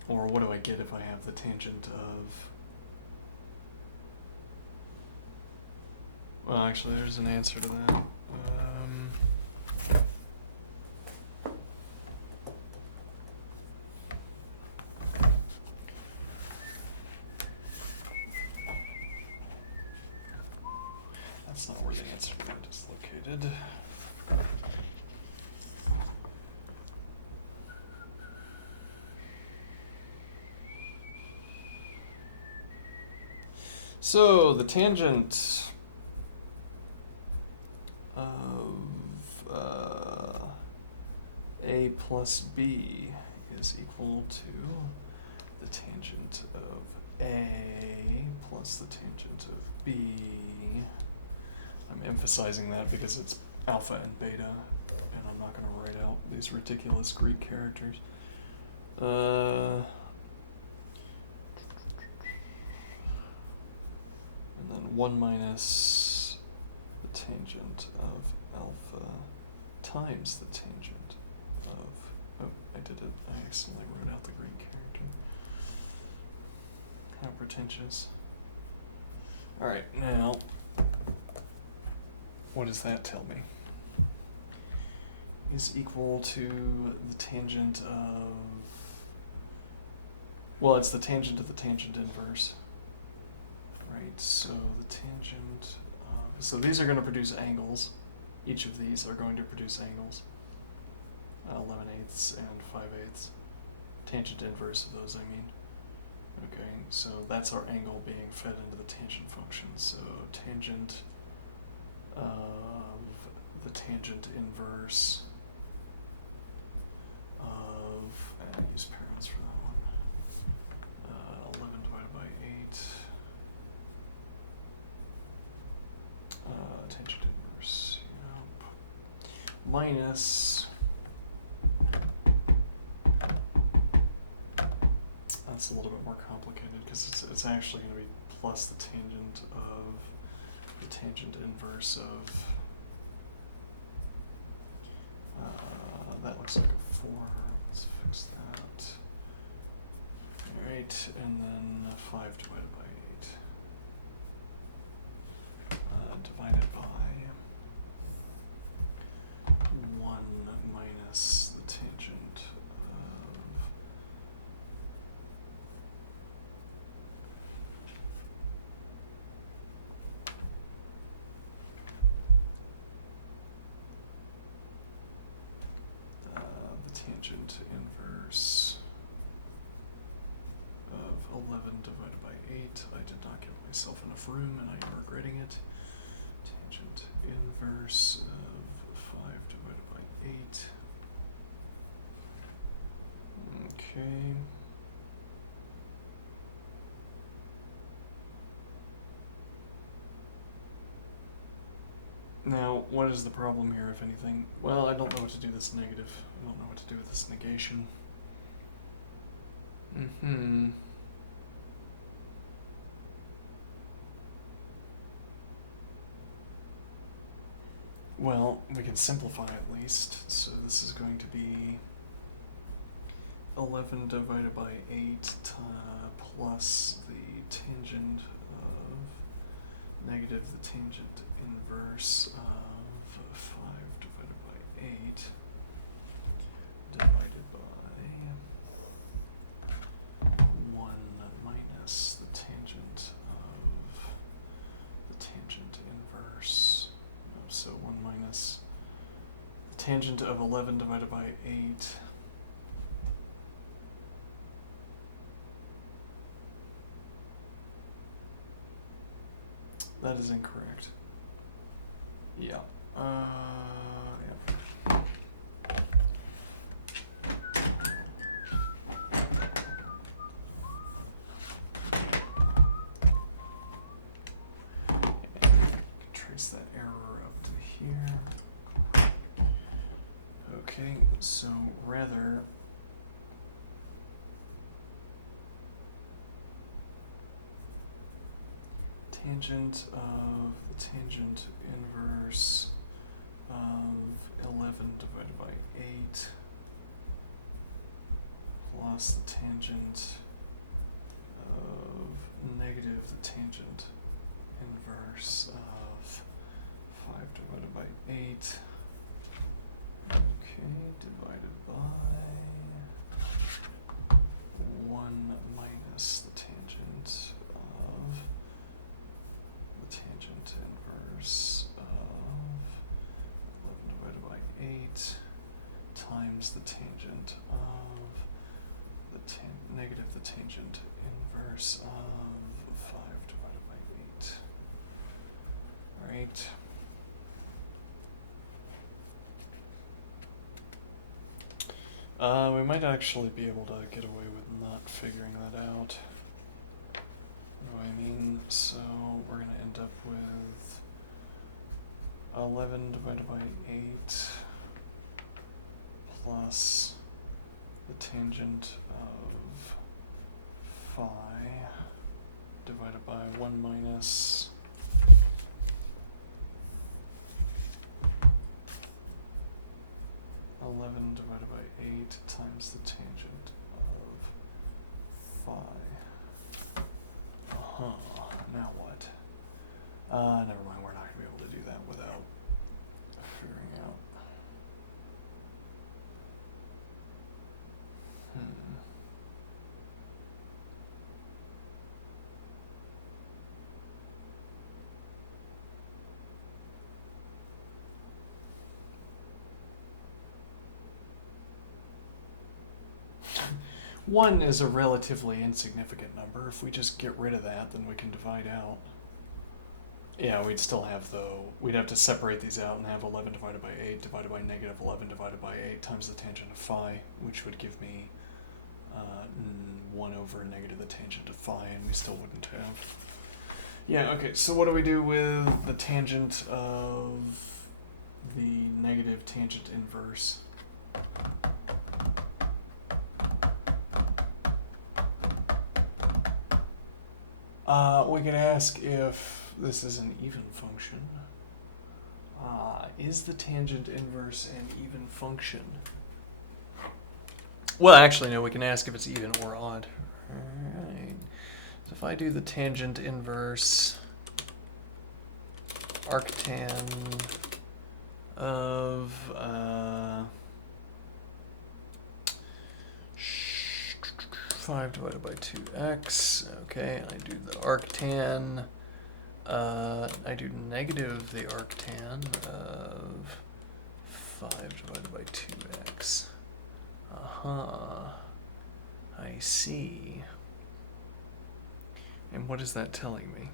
Or what do I get if I have the tangent of... Well, actually, there's an answer to that. That's not where the answer to that is located. So the tangent of a plus b is equal to the tangent of a plus the tangent of b. I'm emphasizing that because it's alpha and beta, and I'm not going to write out these ridiculous Greek characters. And then 1 minus the tangent of alpha times the tangent of... Oh, I did it. I accidentally wrote out the Greek character. How pretentious. Alright, now, what does that tell me? Is equal to the tangent of... Well, it's the tangent of the tangent inverse. Right, so the tangent of... So these are going to produce angles. Each of these are going to produce angles. 11/8 and 5/8. Tangent inverse of those, I mean. Okay, so that's our angle being fed into the tangent function. So tangent of the tangent inverse of... And I use parents for that one. 11 divided by 8. Tangent inverse, yep. Minus... That's a little bit more complicated because it's actually going to be plus the tangent of the tangent inverse of... that looks like a 4. Let's fix that. Alright, and then 5 divided by 8. Divided by 1 minus the tangent of the tangent inverse of 11 divided by 8. I did not give myself enough room and I am regretting it. Tangent inverse of 5 divided by 8. Okay. Now, what is the problem here, if anything? Well, I don't know what to do with this negative. I don't know what to do with this negation. Well, we can simplify at least. So this is going to be 11 divided by 8 plus the tangent of negative the tangent inverse of 5 divided by 8 divided by 1 minus the tangent of the tangent inverse. So 1 minus the tangent of 11 divided by 8 That is incorrect. Yeah. Yeah. So rather, tangent of the tangent inverse of 11 divided by 8 plus the tangent of negative the tangent inverse of 5 divided by 8. Okay, divided by 1 minus the tangent of the tangent inverse of 11 divided by 8 times the tangent of the negative the tangent inverse of 5 divided by 8. Right. We might actually be able to get away with not figuring that out. You know what I mean? So we're going to end up with 11 divided by 8 plus the tangent of phi divided by 1 minus 11 divided by 8 times the tangent of phi. Now what? Never mind, we're not going to be able to do that without figuring out. One is a relatively insignificant number. If we just get rid of that, then we can divide out. Yeah, we'd still have we'd have to separate these out and have 11 divided by 8 divided by negative 11 divided by 8 times the tangent of phi, which would give me 1 over negative the tangent of phi, and we still wouldn't have. Yeah, okay, so what do we do with the tangent of the negative tangent inverse? We could ask if this is an even function. Is the tangent inverse an even function? Well, actually, no, we can ask if it's even or odd. Alright. So if I do the tangent inverse arctan of 5 divided by 2x, okay, I do the arctan, I do negative the arctan of 5 divided by 2x. I see. And what is that telling me?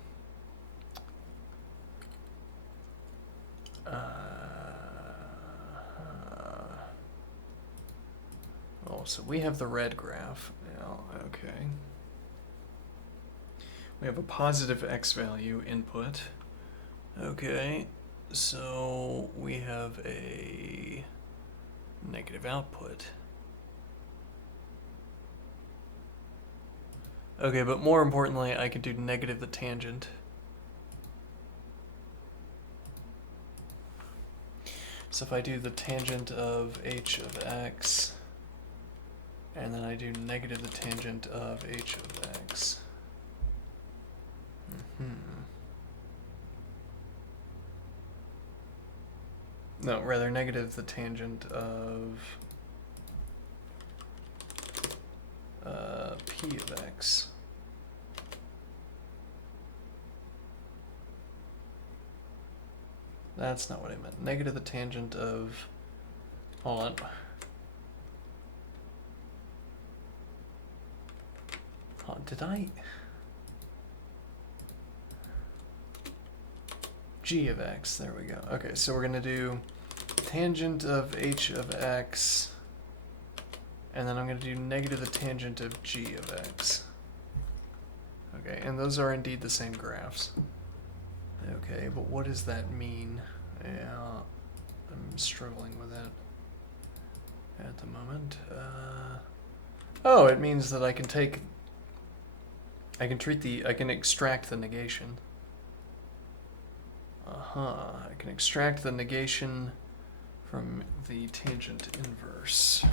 Oh, so we have the red graph. Yeah, okay. We have a positive x value input. Okay, so we have a negative output. Okay, but more importantly, I can do negative the tangent. So if I do the tangent of h of x, and then I do negative the tangent of h of x. No, rather negative the tangent of p of x. That's not what I meant. Negative the tangent of... Hold on. Oh, did I... g of x, there we go. Okay, so we're going to do tangent of h of x, and then I'm going to do negative the tangent of g of x. Okay, and those are indeed the same graphs. Okay, but what does that mean? Yeah, I'm struggling with that. at the moment. Oh, it means that I can extract the negation. I can extract the negation from the tangent inverse.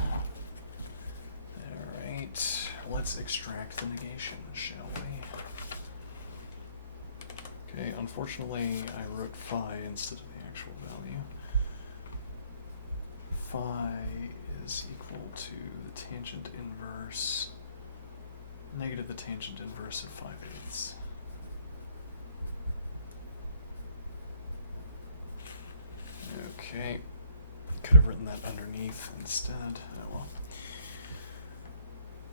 Alright, let's extract the negation, shall we? Okay, unfortunately I wrote phi instead of the actual value. Phi is equal to the tangent inverse, negative the tangent inverse of 5/8. Okay, could have written that underneath instead. Oh well.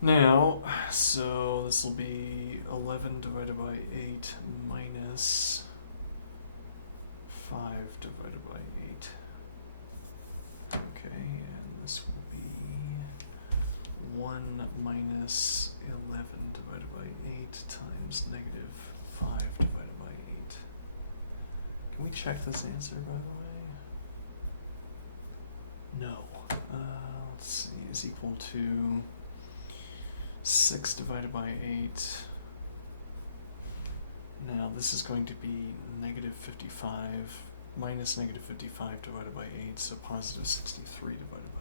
Now, so this will be 11 divided by 8 minus 5 divided by 8. Okay, and this will be 1 minus 11 divided by 8 times negative 5 divided by 8. Can we check this answer, by the way? No. Let's see, is equal to 6 divided by 8. Now this is going to be negative 55 minus negative 55 divided by 8, so positive 63 divided by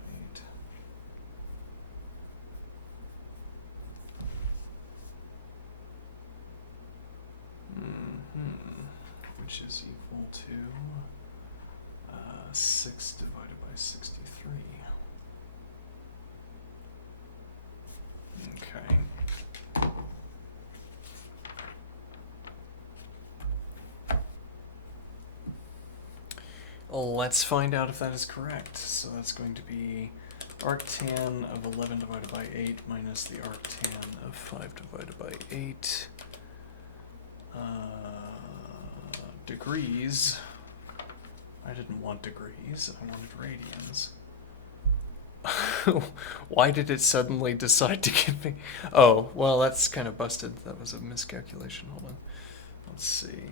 8. Which is equal to 6 divided by 63. Okay. Let's find out if that is correct. So that's going to be arctan of 11 divided by 8 minus the arctan of 5 divided by 8. Degrees. I didn't want degrees, I wanted radians. Why did it suddenly decide to give me... Oh, well, that's kind of busted. That was a miscalculation. Hold on. Let's see.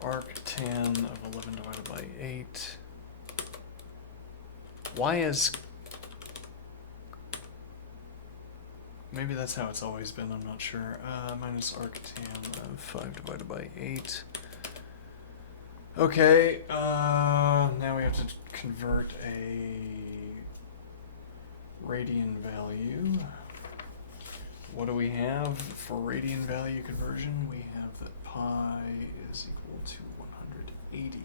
Arctan of 11 divided by 8. Why is... Maybe that's how it's always been, I'm not sure. Minus arctan of 5 divided by 8. Okay, now we have to convert a radian value. What do we have for radian value conversion? We have that pi is equal to 180.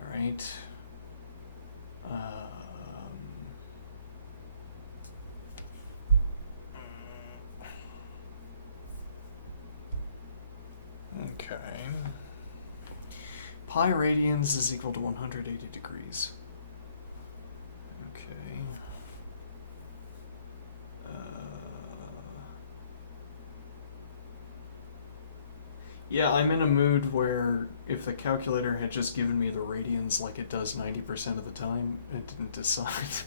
All right. Okay. Pi radians is equal to 180 degrees. Okay. Yeah, I'm in a mood where if the calculator had just given me the radians like it does 90% of the time, it didn't decide.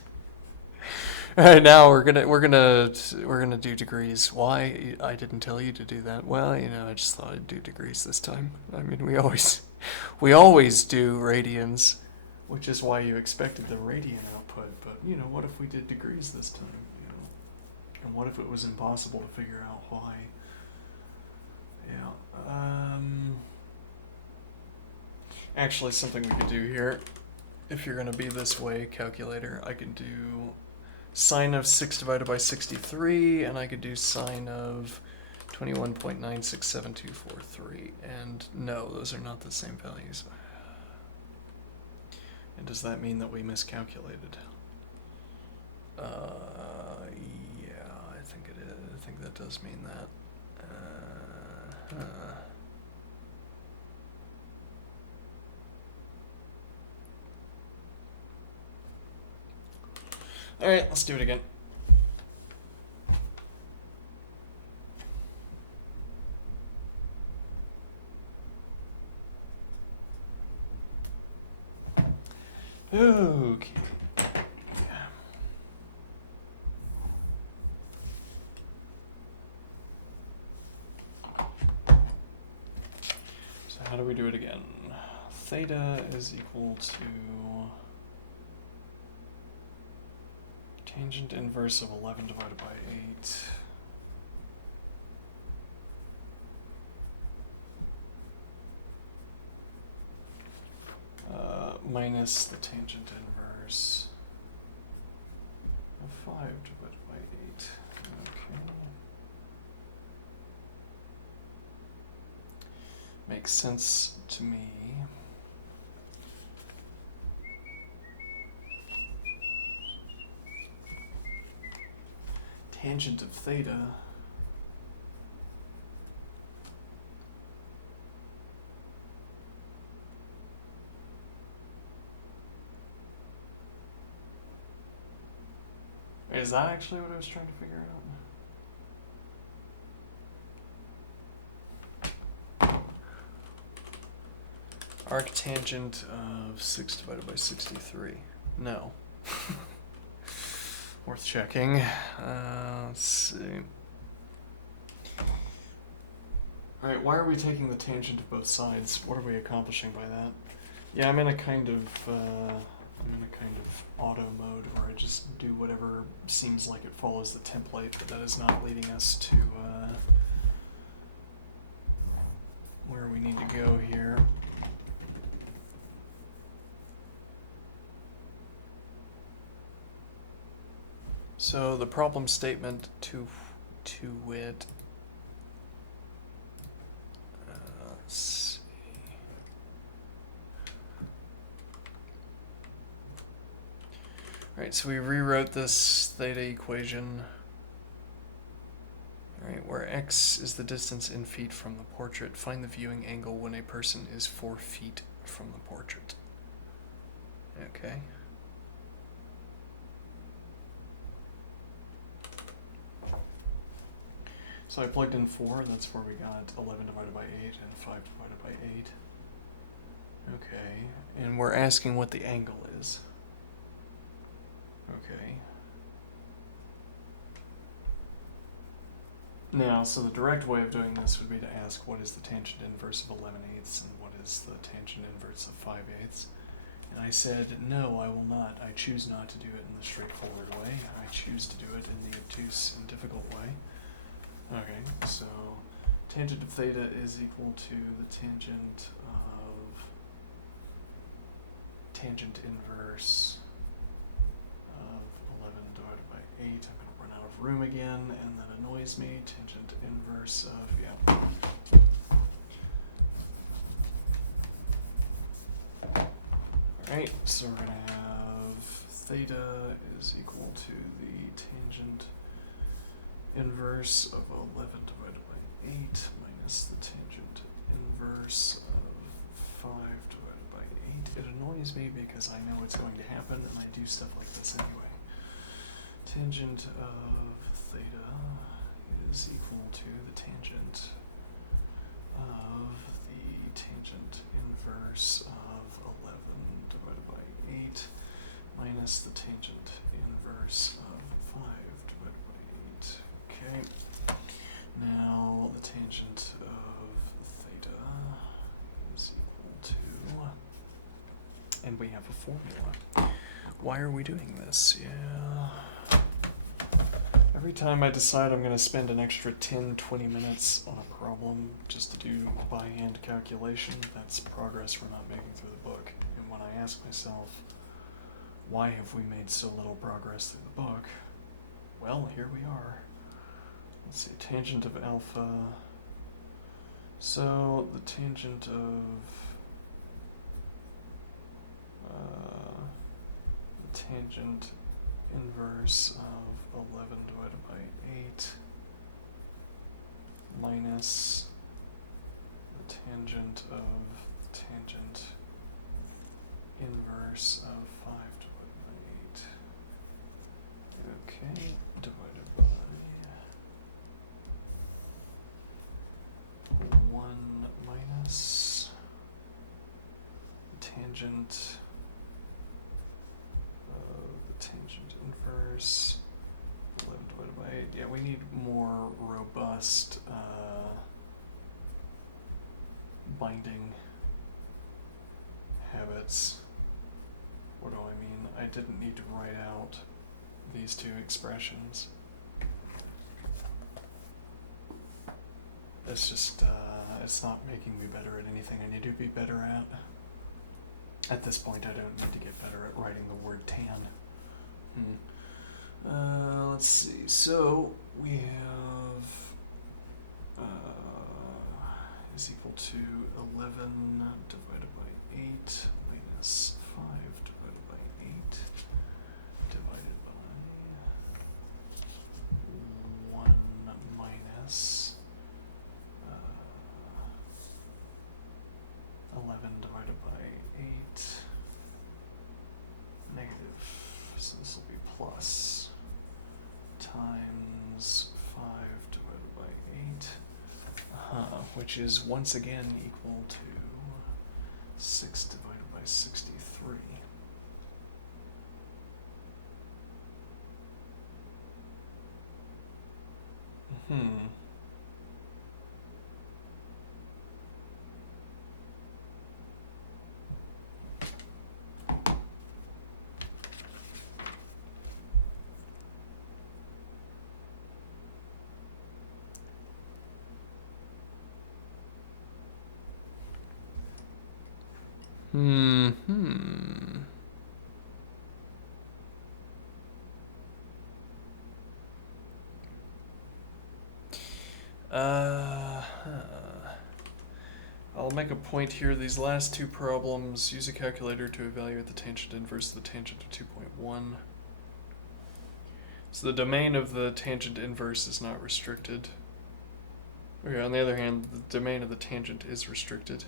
All right, now we're gonna do degrees. Why? I didn't tell you to do that. Well, I just thought I'd do degrees this time. I mean, we always do radians, which is why you expected the radian output. But what if we did degrees this time? And what if it was impossible to figure out why? Yeah. Actually, something we could do here, if you're gonna be this way, calculator, I could do sine of 6 divided by 63, and I could do sine of 21.967243. And no, those are not the same values. And does that mean that we miscalculated? Yeah, I think it is. I think that does mean that. All right, let's do it again. Okay. So how do we do it again? Theta is equal to Tangent inverse of 11 divided by 8. Minus the tangent inverse of 5 divided by 8. Okay. Makes sense to me. Tangent of theta. Is that actually what I was trying to figure out? Arctangent of 6 divided by 63. No. Worth checking. Let's see. Alright, why are we taking the tangent of both sides? What are we accomplishing by that? Yeah, I'm in a kind of auto mode where I just do whatever seems like it follows the template, but that is not leading us to where we need to go here. So the problem statement to wit. Let's see. Alright, so we rewrote this theta equation. Alright, where x is the distance in feet from the portrait, find the viewing angle when a person is 4 feet from the portrait. Okay. So I plugged in 4, and that's where we got 11 divided by 8 and 5 divided by 8. Okay, and we're asking what the angle is. Okay. Now, so the direct way of doing this would be to ask what is the tangent inverse of 11/8 and what is the tangent inverse of 5/8. And I said, no, I will not. I choose not to do it in the straightforward way. I choose to do it in the obtuse and difficult way. Okay, so tangent of theta is equal to the tangent inverse of 11 divided by 8. I'm going to run out of room again, and that annoys me. Tangent inverse of, yeah. Alright, so we're going to have theta is equal to the tangent inverse of 11 divided by 8 minus the tangent inverse of 5 divided by 8. It annoys me because I know it's going to happen and I do stuff like this anyway. Tangent of theta is equal to the tangent of the tangent inverse of 11 divided by 8 minus the tangent inverse of 5 divided by 8. Okay, now the tangent of theta is equal to, and we have a formula. Why are we doing this? Yeah. Every time I decide I'm going to spend an extra 10-20 minutes on a problem just to do by hand calculation, that's progress we're not making through the book. And when I ask myself, why have we made so little progress through the book? Well, here we are. Let's see, tangent of alpha. So the tangent of the tangent inverse of 11 divided by 8 minus the tangent of tangent inverse of 5 divided by 8. Okay, divided by 1 minus the tangent of the tangent inverse 11 divided by 8. Yeah, we need more robust binding habits. What do I mean? I didn't need to write out these two expressions. It's just, it's not making me better at anything I need to be better at. At this point, I don't need to get better at writing the word tan. Let's see. So, we have is equal to 11 divided by 8 minus 5 divided by 8 divided by 1 minus 11 divided by 8 negative, so this will be plus, times 5 divided by 8, which is once again equal to 6 divided by 63. I'll make a point here. These last two problems, use a calculator to evaluate the tangent inverse of the tangent of 2.1. So the domain of the tangent inverse is not restricted. Okay, on the other hand, the domain of the tangent is restricted.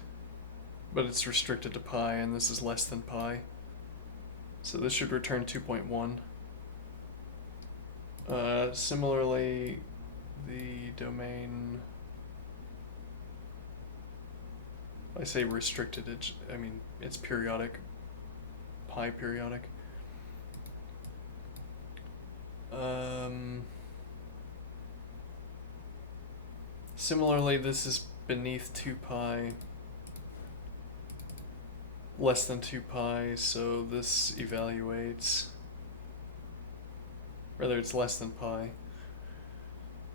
But it's restricted to pi, and this is less than pi. So this should return 2.1. Similarly, the domain... I say restricted, it's periodic. Pi periodic. Similarly, this is beneath 2 pi. Less than 2 pi, so this evaluates. Rather, it's less than pi.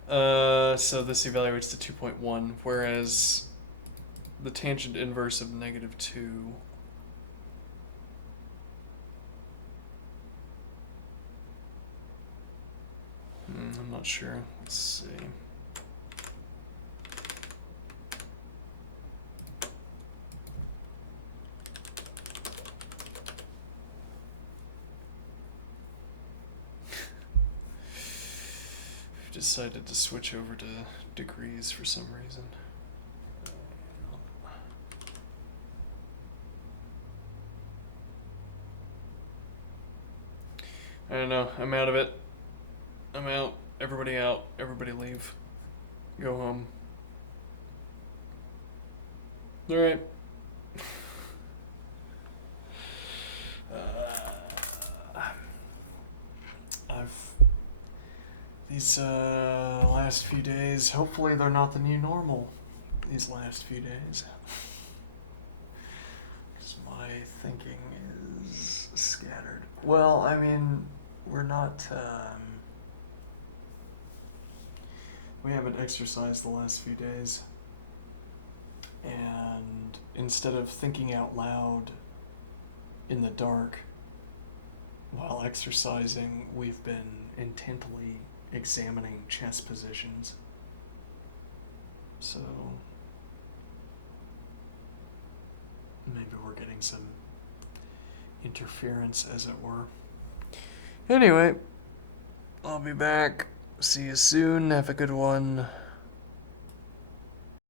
So this evaluates to 2.1, whereas the tangent inverse of negative 2 I'm not sure. Let's see. I've decided to switch over to degrees for some reason. I don't know. I'm out of it. I'm out. Everybody out. Everybody leave. Go home. Alright. These last few days, hopefully they're not the new normal. These last few days. Because my thinking is scattered. Well, I mean, we're not, we haven't exercised the last few days. And instead of thinking out loud in the dark while exercising, we've been intently examining chess positions. So maybe we're getting some interference, as it were. Anyway, I'll be back. See you soon. Have a good one.